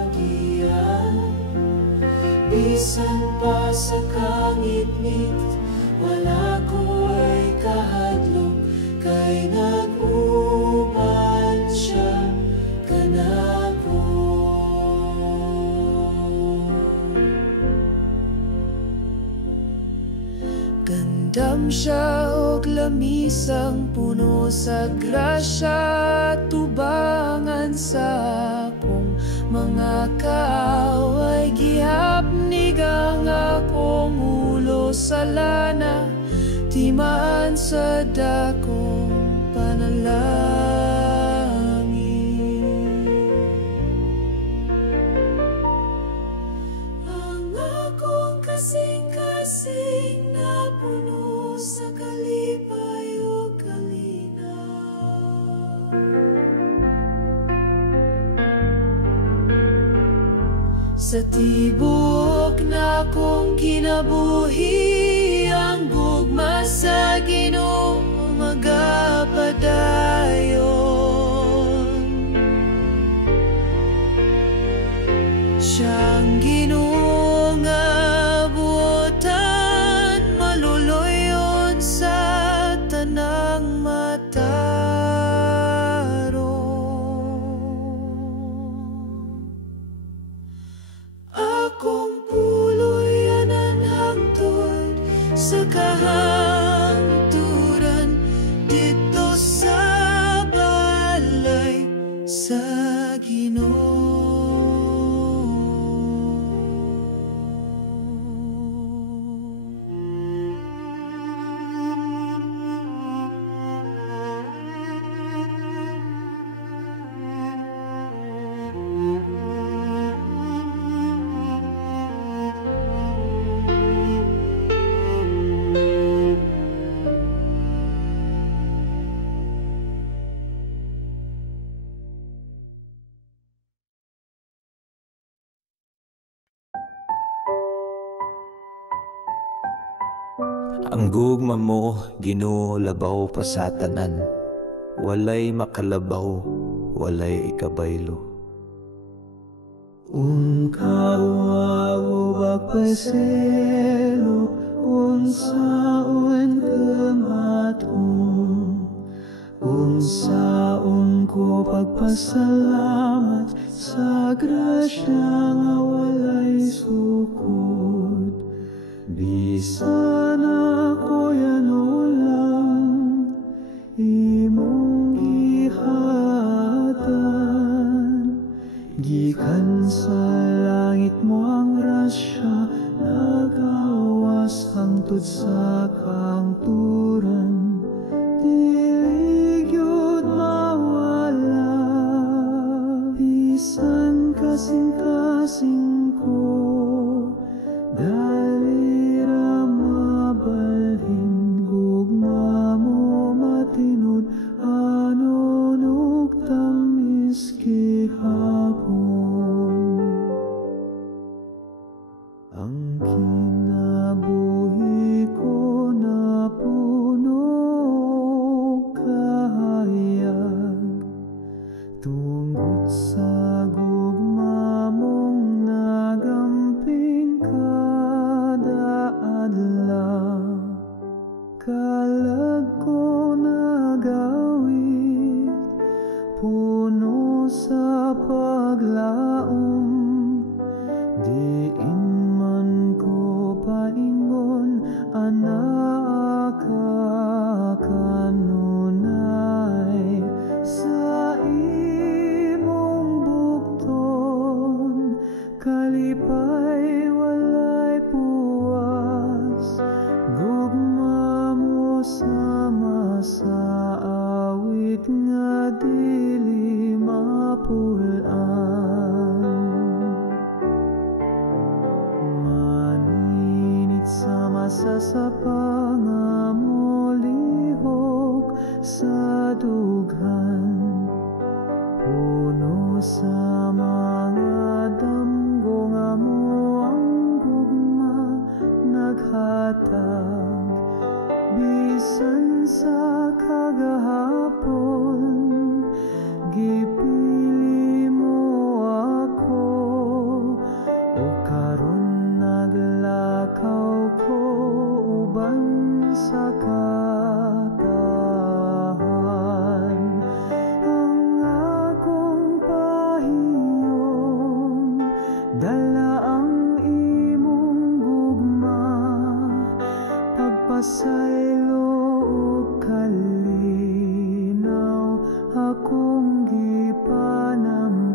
agian. Bisan pa sa kangit-ngit, wala ko ay kahadlok, kay nag-uban siya kanako. Gandam siya og lamisang puno sa grasya, tubangan sa akong mga kaaway. Gihapnig ang akong ulo sa lana, timaan sa dakong panalangin. Ang akong kasing-kasing na puno sa kalipay o kalinaw. Sa tibok na kong kinabuhi, ang gugma sa Ginoo magapadayon. Siyang Ginoo nga buotan, maluluyon sa tanang matarong. Akong puloy-anan hangtod sa kahangturan, dito sa balay sa Ginoo. Ang gugma mo, Ginoo, labaw pa sa tanan. Walay makalabaw, walay ikabaylo. Kawaw pagpaselo, unsaon kamaton, unsaon ko pagpasalamat sa grasya nga walay sukod. Bisan ako yan ulang imong gihatan, gikan sa langit mo ang grasya, nagawas hangtod sa kangturan, dili gyud mawala. Bisan kasing-kasing ko, dalira mabalhin, gugma mo matinud, anon ug tamis gihapon. Ang kinabuhi ko na puno kahayag, tungod sa gugma mong nagamping kada adlaw. Kalag ko nagawid, puno sa paglaom, diin man ko paingon, anak ka kanunay. Sa imong bukton, kalipay walay puwas, gugma mo sama sa dughan, puno sa mga damgo nga mo ang gugma naghatag. Bisan sa kagahapon, gipili mo ako, o karon naglakaw ko uban sa katahan. Ang akong pahiyong dala ang imong gugma, pagpasaylo o kalinaw akong gipanamkon.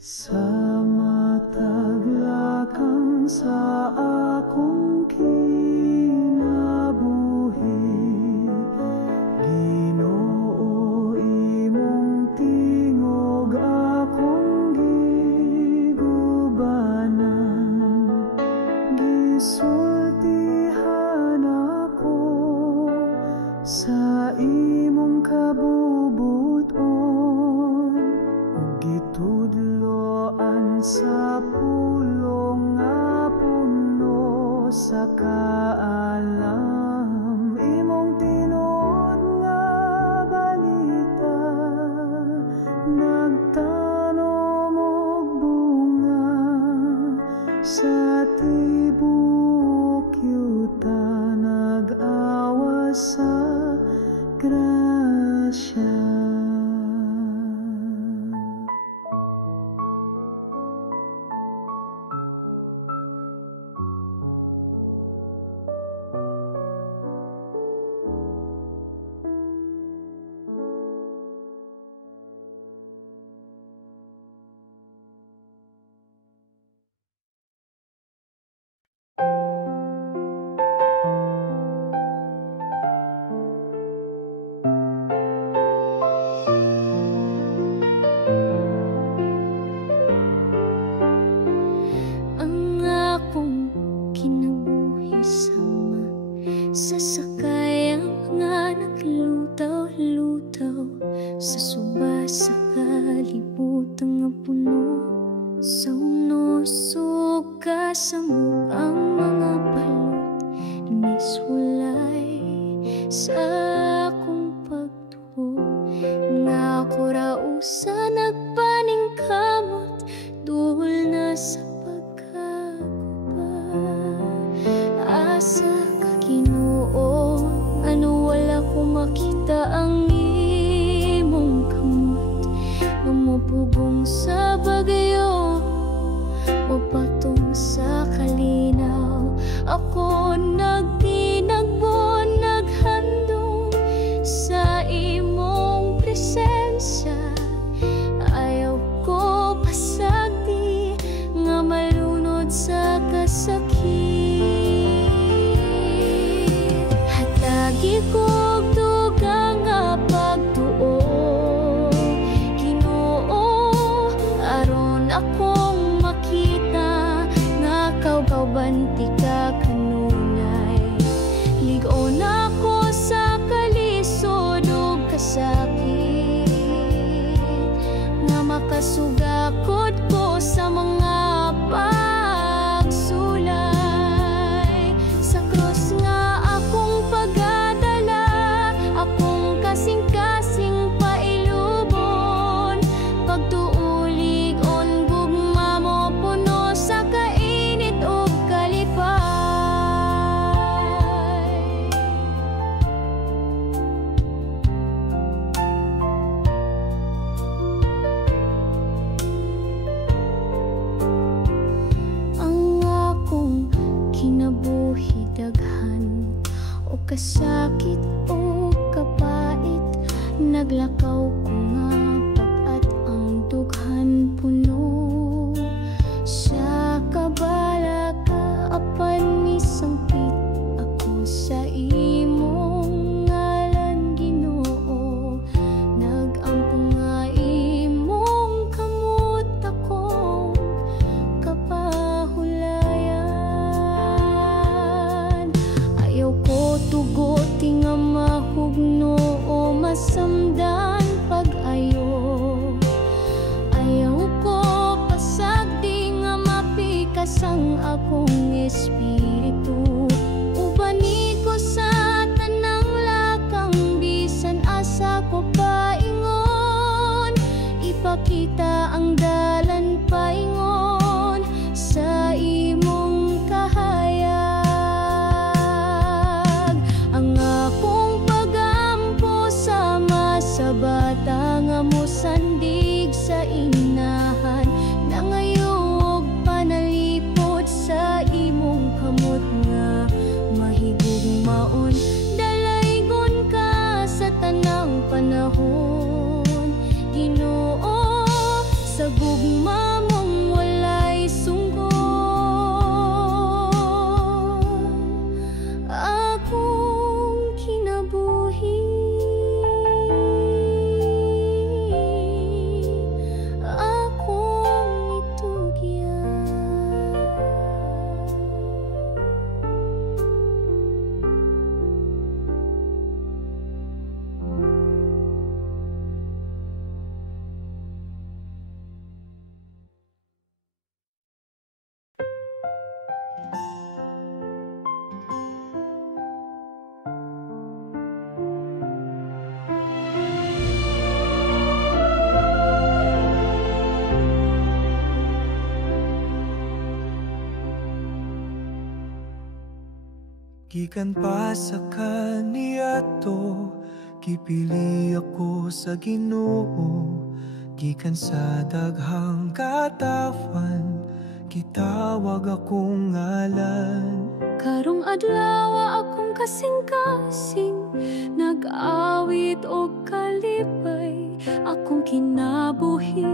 Sa mataglakang sa akong kinabuhi, Ginoo imong tingog akong gigubanan. Gisultihan ako sa imong kabubuton, ug gitudloan sa pulong nga puno sa kaalam. Imong tinuod nga balita nagtanom og bunga sa tibok yuta, nag-awa sa grasya. Ang akong kinabuhi sama sa sakayan nga naglutaw-lutaw, sa suba sa kalibutan nga puno sa unosog kasamog ang mga balot nisulay sa akong pagtuo. Nga ako rausa nagpaning kamot, duhol na sa pagkaguba. Asa ka Ginoo, ano wala ko makita ang imong kamot, lumupugong sa bagyo o patong sa kalinaw. Ako nagtinagbo, naghandong sa imong presensya. Ayaw ko pasagdi nga malunod sa kasakit. Hatagi kog dugang nga pagtuo, Ginoo, aron akong makita nga kaubanti ka kanunay. Ligon ako sa kalisod ug kasakit, nga makasugakod ko sa mga pagsulay. Sa krus nga akong pagadala, akong kasing-kasing pailubon, pagtuulig on gugma mo puno sa kainit ug kalipay. Ang akong kinabuhi daghan o kasakit o kapait, naglakaw ko nga pag-at ang dughan puno sa kabala ka apan misangpit ako sa imong ngalan, Ginoo. Nag-ampong nga imong kamot akong kapahulayan. gikan pa sa kaniadto, gipili ako sa Ginoo, gikan sa daghang katawan, gitawag akong ngalan. Karong adlaw akong kasing-kasing, nag-awit o kalipay, akong kinabuhi,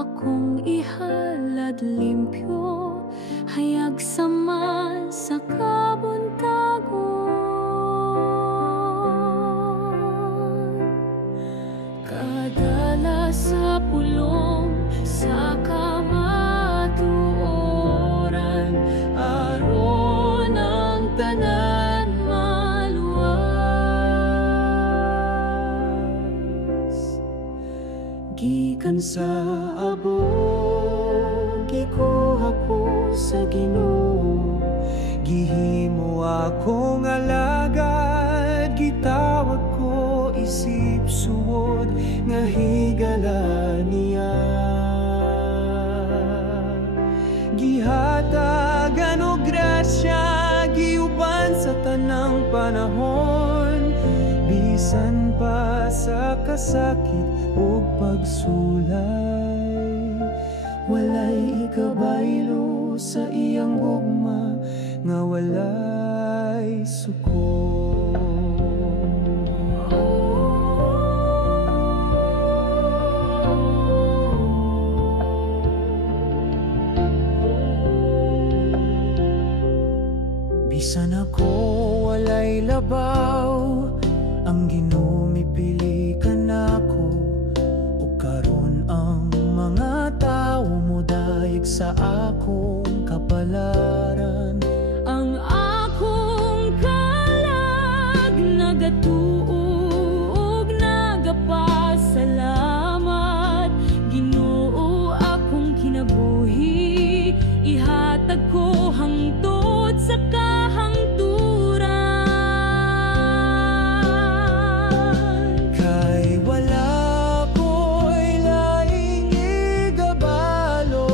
akong ihalad limpyo, hayag sama sa kabuntagon. Kadala sa pulong sa kamatuoran, aron ang tanan maluwas. Gikan sa abog, gikuha ko sa Ginoo, Gihimo akong alagad, gitawag ko isip suod, nga higala niya. Gihatagan og grasya, giuban sa tanang panahon, bisan pa sa kasakit ug pagsulay. Walay ikabaylo sa iyang gugma, nga walay suko. Bisan ako walay labaw, ang Ginoo mipili ka nako, ug karon ang mga tawo mo dayeg sa akong kapalaran. ang akong kalag nagatuog, nagapasalamat. Ginoo akong kinabuhi, ihatag ko hangtod sa kahangturan. Kay wala ko'y laing igabalo,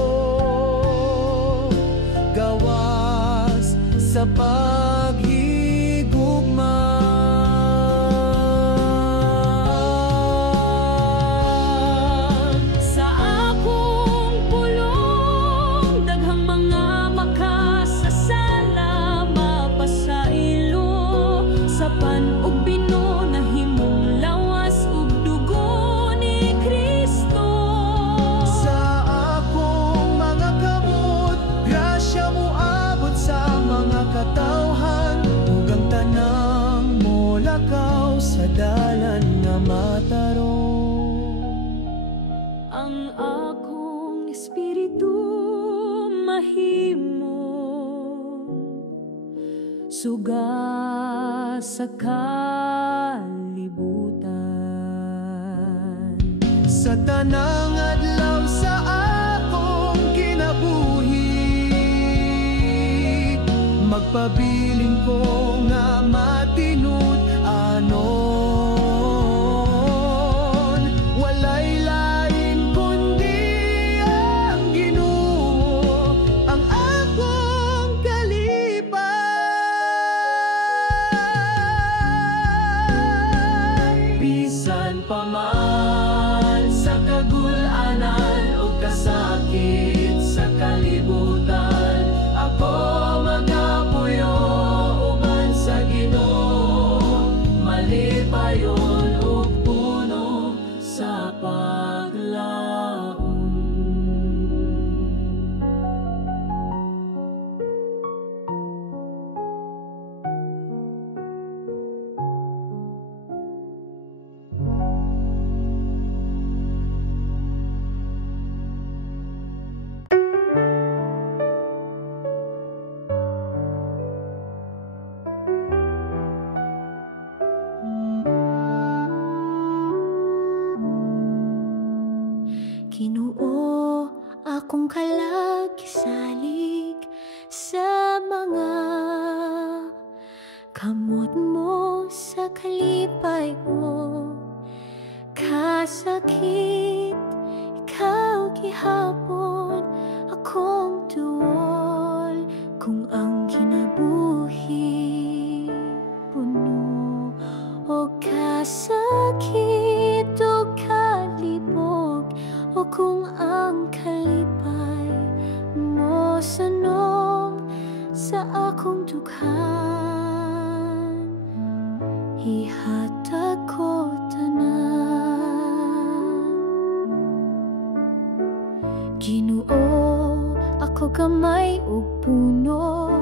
gawas sa paghigugma. Sa akong pulong, daghang mga makasasala, mapasailo sa pan ug bino, nahimong lawas ug dugo ni Kristo. Sa akong mga kamot, grasya mo abot sa mga katawhan, ug ang tanang mo lakaw sa dalan nga matarong. Ang akong espiritu mahimo suga sa kalibutan. Sa tanang adlaw sa akong kinabuhi, magpabiling ko nga matinud anon. Walay lain kundi ang Ginoo, ang akong kalipay. Bisan pa man sa kagul-anan o kasakit sa kalibutan, ako magapuyo uban sa Ginoo, malipayon ug puno sa paglaom. Ginoo akong kalagisalig sa mga kamot mo sa kalipay ko. Kasakit ikaw gihapon akong tuol, kung ang kinabuhi akong dughan, ihatag ko tanan. Ginoo, ako gamay ug puno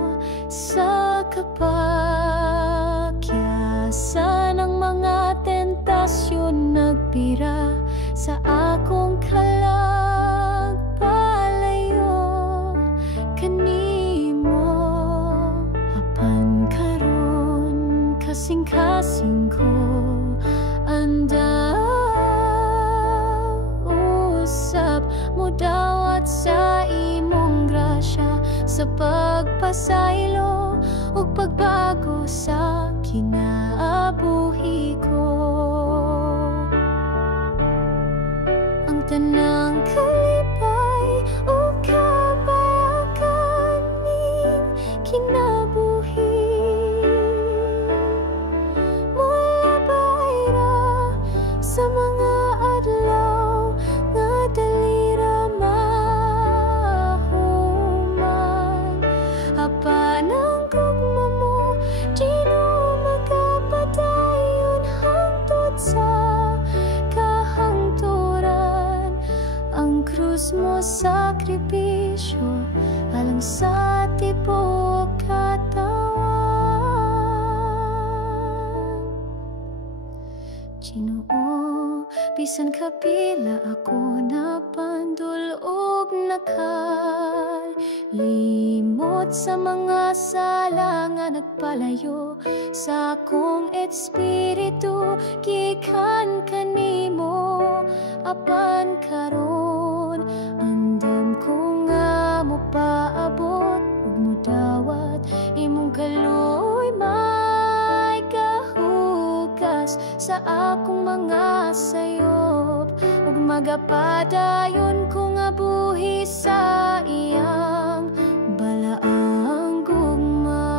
sa kapakyasan ng mga tentasyon nagpira sa akong kalagpalayo kanimo. Apan karon kasing-kasing ko anda usap mo dawat sa imong grasya, sa pagpasaylo ug pagbago sa kinaabuhi ko. Ang tanang kalipay o kabayakan ning kinabuhi mula bayra sa mga adlaw nga dali ra mahuman. Apan ang gugma mo di no magapadayon hangtod sa kahangturan. Ang krus mo sakripisyo alang sa tibuok katawan. Ginoo, bisan kapila ako napandul ug nakalimot sa mga sala nga nagpalayo sa akong espiritu gikan kanimo. Apan karon andam ko nga mo paabot ug modawat imong kaluoy may kahugas sa akong mga sayop ug magapadayon ko nga buhi sa iyang balaang gugma.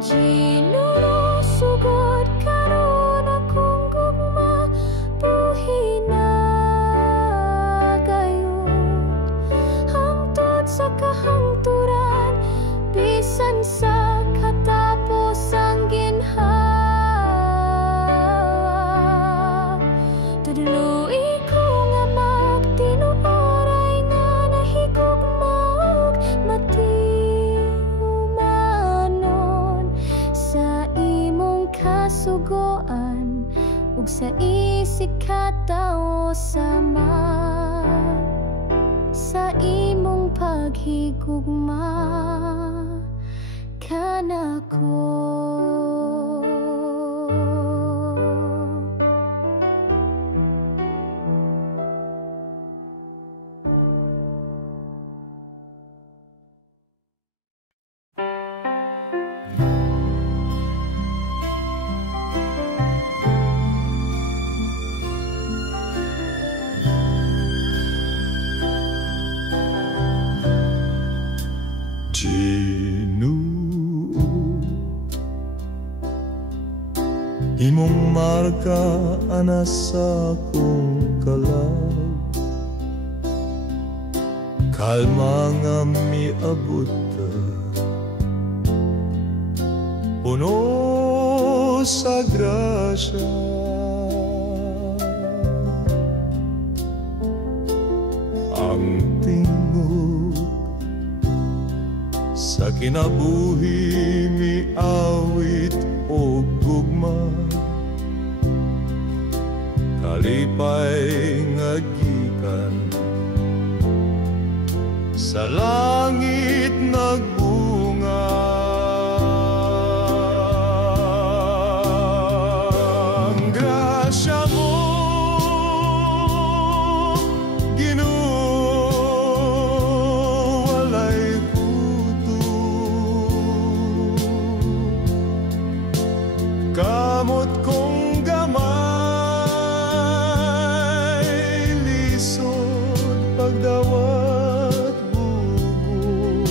Ginoo, sugod karon akong gugma buhi na gayon hangtod sa kahangturan bisan sa katapos ang ginhawa. Tudluy ko nga magtinuoray nga nahigugma ug matiumanon sa imong kasugoan ug sa isig katao sama sa imong paghigugma kanako. Ginoo, imong marka ana sa akong kalag, kalma nga miabot ka, puno sa grasya. Ang tingog sa kinabuhi miawit o gugma, kalipay nga gikan sa langit nagbunga. Ang grasya mo, kamot kong gamay, lisod pagdawat bugo.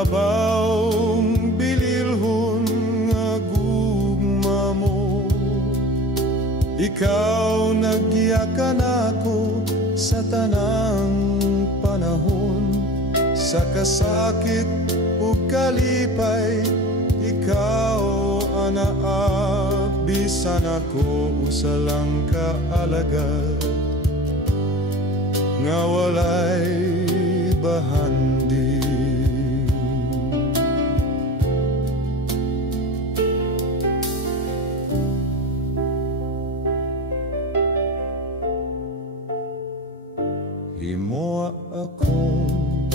Nabawng bililhon nga gugma mo. Ikaw nagyakan ako sa tanang panahon. Sa kasakit ug kalipay, ikaw anaak. Bisan ako usalang kaalagad nga walay bahandi. Himoa akong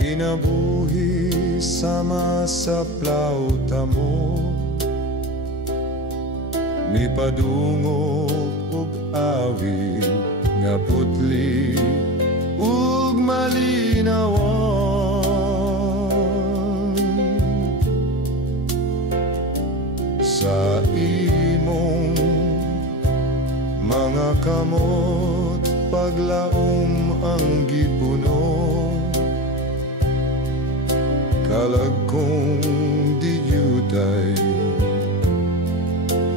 kinabuhi sama sa plauta mo. Nipadungog ug awit nga putli ug malinawan. Sa imong mga kamot paglaom ang gipuno, kalag kong diyutay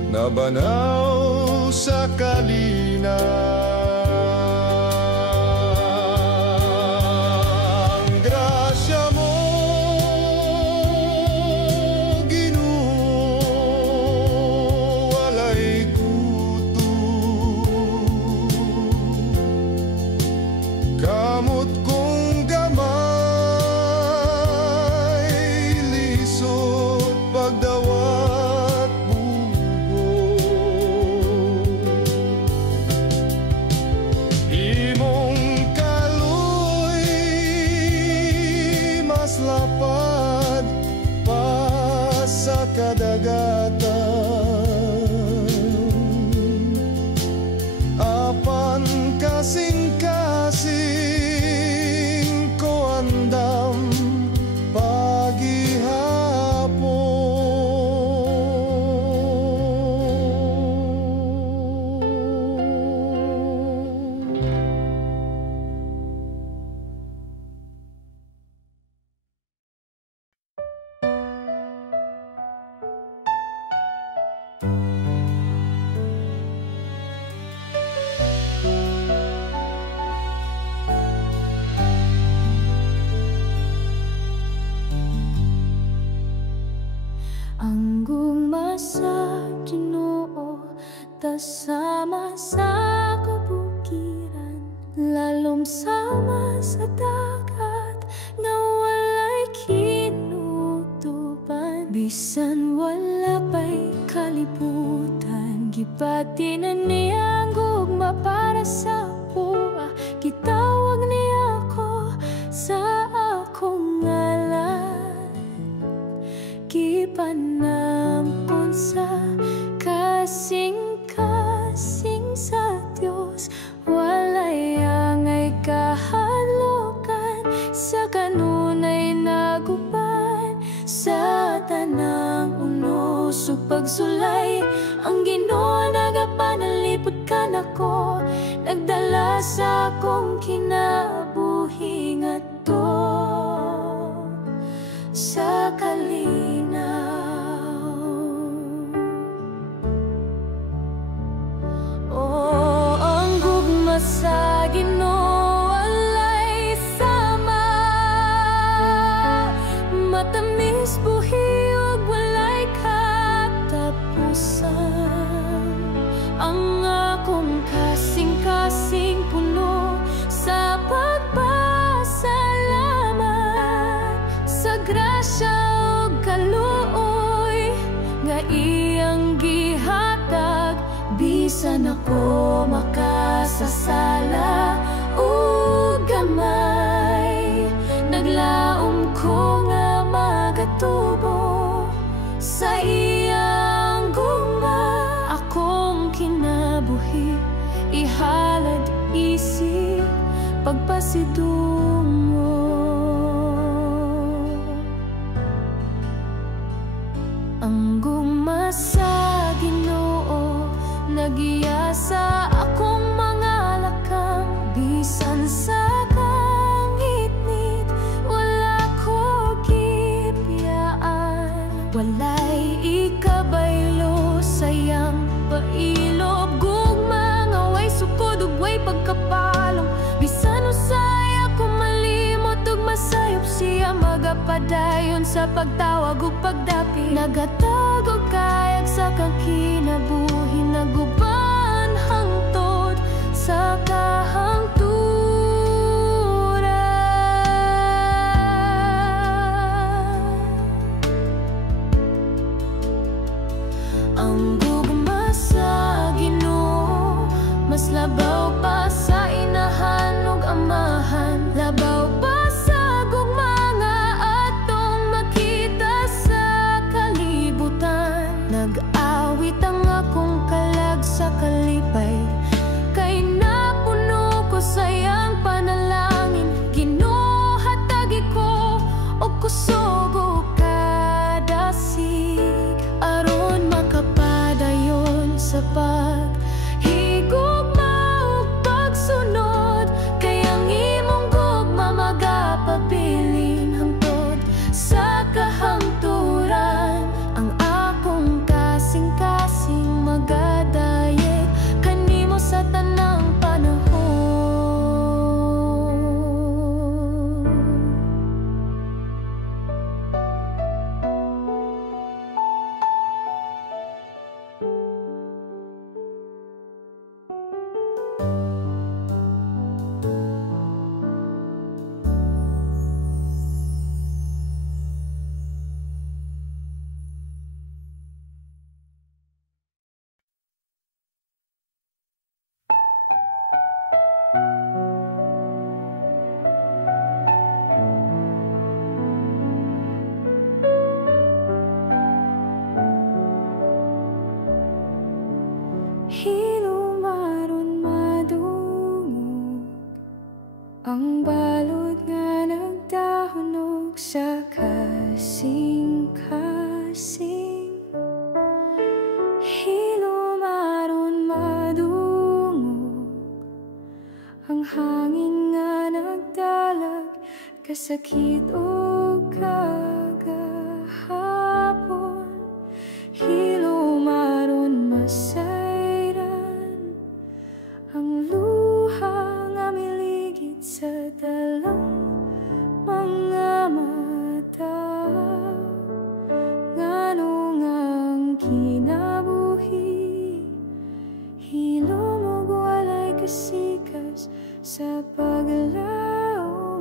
nabanaw sa kalina. Ang grasya mo, Ginoo, walay guto. Kamot kong gamay, lisod pagdawat bugo. Imong kaloy mas lapad pa sa kadagatan. Apan kasing-kasing ko andam Anggung masa Ginoo tasama sa kabukiran, lalom sama sa dagat nga walay kinutuban. Bisan wala pa'y kalibutan, gipati na niyang gugma para sa buwa. Gitawag niya ako sa akong ngalan, gipanampun sa kasing-kasing sa Diyos. Walay angay kahalokan, sa kanunay naguban. Sa tanang unos o pagsulay, ang Ginoo nagapanalipod ka nako, nagdala sa akong kinabuhi ngadto sa kalinaw. Oh, ang gugma sa Ginoo walay sama, matamis buhi ug walay katapusan. Ang akong kasing-kasing puno sa pagpasalamat sa grasya ug kaluoy nga iyang gihatag. Bisan ako makasasala ug gamay, naglaom ko nga magatubo sa iyang gugma. Akong kinabuhi ihalad isip pagpasidungo. Ang gugma sa Ginoo nagiya sa akong mga lakang. Bisan sa kangit-ngit sa pagtawag ug pagdapi, nagatag og kayag sa kang kinabuhi, naguban hangtod sa kahangturan. Ang gugma sa Ginoo mas labaw pa sa inahan ug amahan, labaw pa sa gugma nga atong makita sa kalibutan. Nag-awit ang akong kalag sa kalipay, kay napuno ko sayang panalangin. Ginoo, hatagi ko og kusog ug kadasig, aron makapadayon sa paghigugma ug pagsunod. Kay ang imong gugma magapabilin hangtod sa kahangturan. Ang akong kasing-kasing magadayeg kanimo sa tanang panahon. Hilumaron madungog ang balod nga nagdahunog sa kasing-kasing. Hilumaron madungog ang hangin nga nagdalag, kasakit o kagahapon. Hilumaron masayran ang luha nga miligid sa dalang mga mata. Nganong ang kinabuhi hilom ug walay kasikas sa paglaom.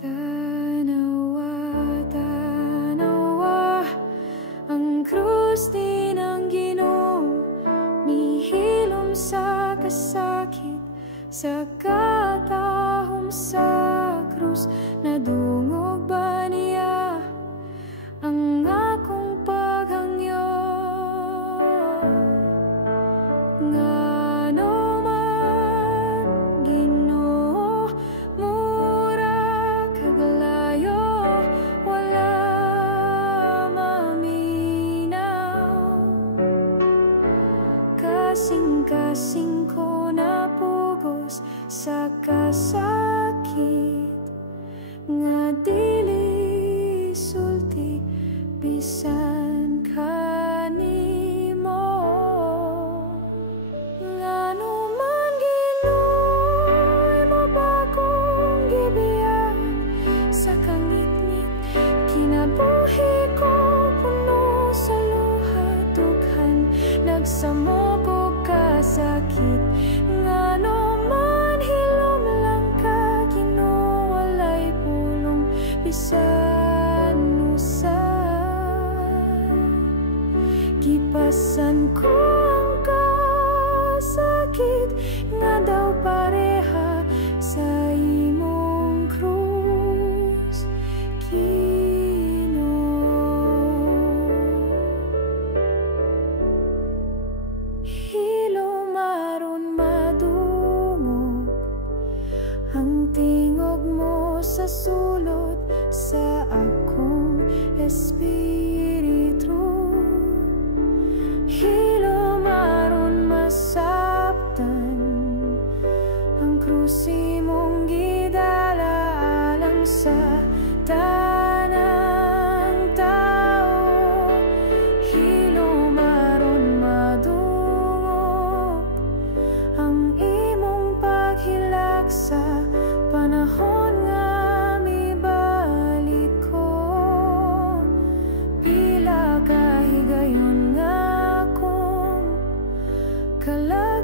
Tanawa, tanawa, ang krus din ang Ginoo, mihilom sa kasakit, sa katahom sa krus. Nadungog ba niya ang akong paghangyo? Ngano man Ginoo, mura kaglayo, wala maminaw. Kasing-kasing ko napugos sa kasakit, nga dili sulti bisan kanimo. Ngano man Ginoo, imo ba kong gibiyan sa kangit-ngit? Kinabuhi ko puno sa luha, dughan nagsamok og kasakit. Ngano man hilom lang ka Ginoo, walay pulong bisan usan. Gipasan ko ang kasakit, nga daw pareha sa imong krus, Ginoo. Hilumaron madungog ang tingog mo sa sulod sa akong espiritu. Hilo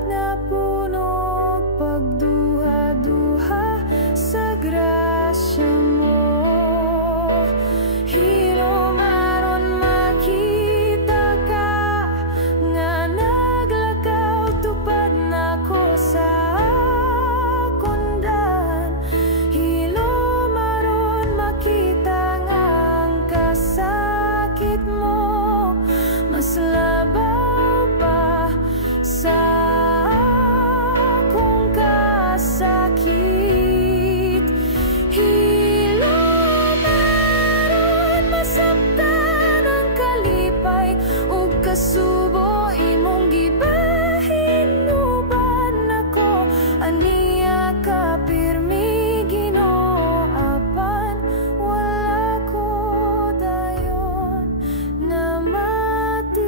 na punog pagduha-duha sa grasya mo. Hilom aron makita ka nga naglakaw tupad na ko sa kundan. Hilom aron makita nga ang kasakit mo mas labaw pa sa akong kasakit. Hilom aron masabtan ang kalipay ug kasubo imong gibahin uban ako. Aniya ka pirmi Ginoo apan wala ko dayon na matikdan.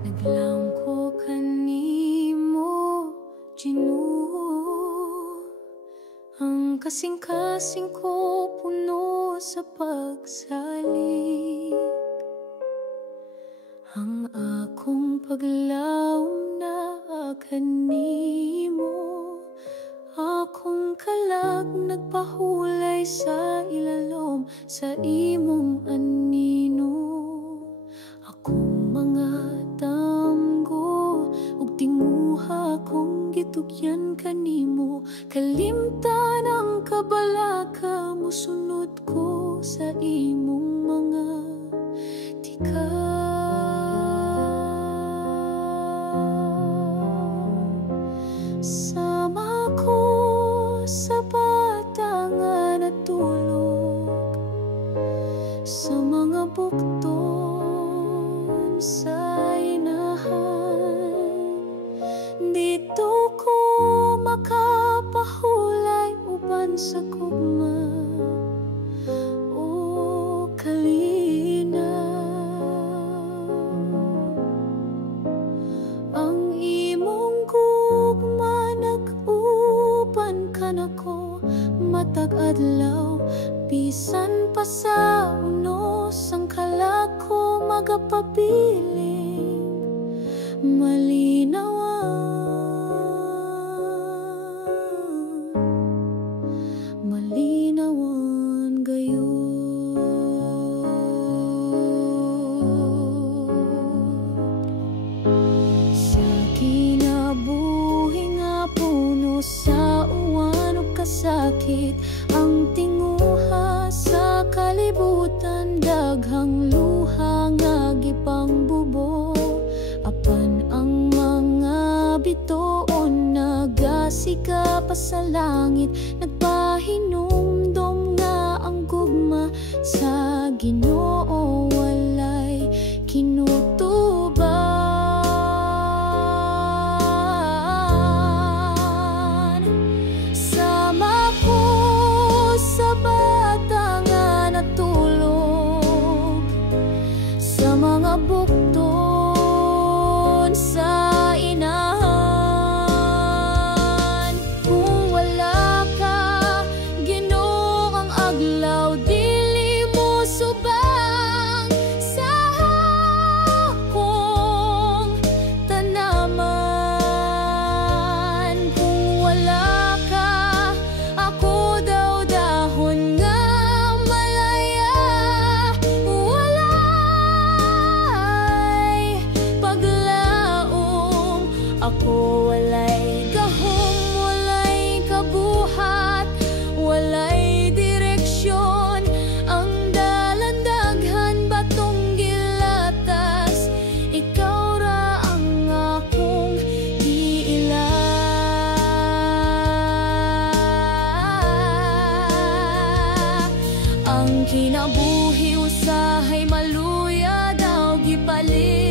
Naglaom ko kanimo, Ginoo, ang kasing-kasing ko puno sa pagsalik. Ang akong paglaom na kanimo, akong kalag nagpahulay sa ilalom sa imong anino. Akong mga damgo ug tinguha kong gitugyan kanimo, kalimtan ang kabalaka mosunod ko sa imong mga tikas. Sama ko sa bata nga natulog sa mga bukton sa inahan. Dito ko makapahulay uban sa gugma o kalinaw. Ang imong gugma nag-uban ka nako matag adlaw, bisan pa sa unos ang kalako magapapiling malinawan gayon. Sa kinabuhi nga puno sa uwan o kasakit, ang tinguha sa kalibutan daghang luha nga gipangbubo. Apan ang mga bituon nagasiga pa sa langit, nagpahinumdom nga ang gugma sa Ginoo walay kinutuban. Sama ko sa bata nga natulog sa mga bukton sa inahan. Kung wala ka, Ginoo, ang aglaw dili mo suba. Ang kinabuhi usahay maluya daw gipalit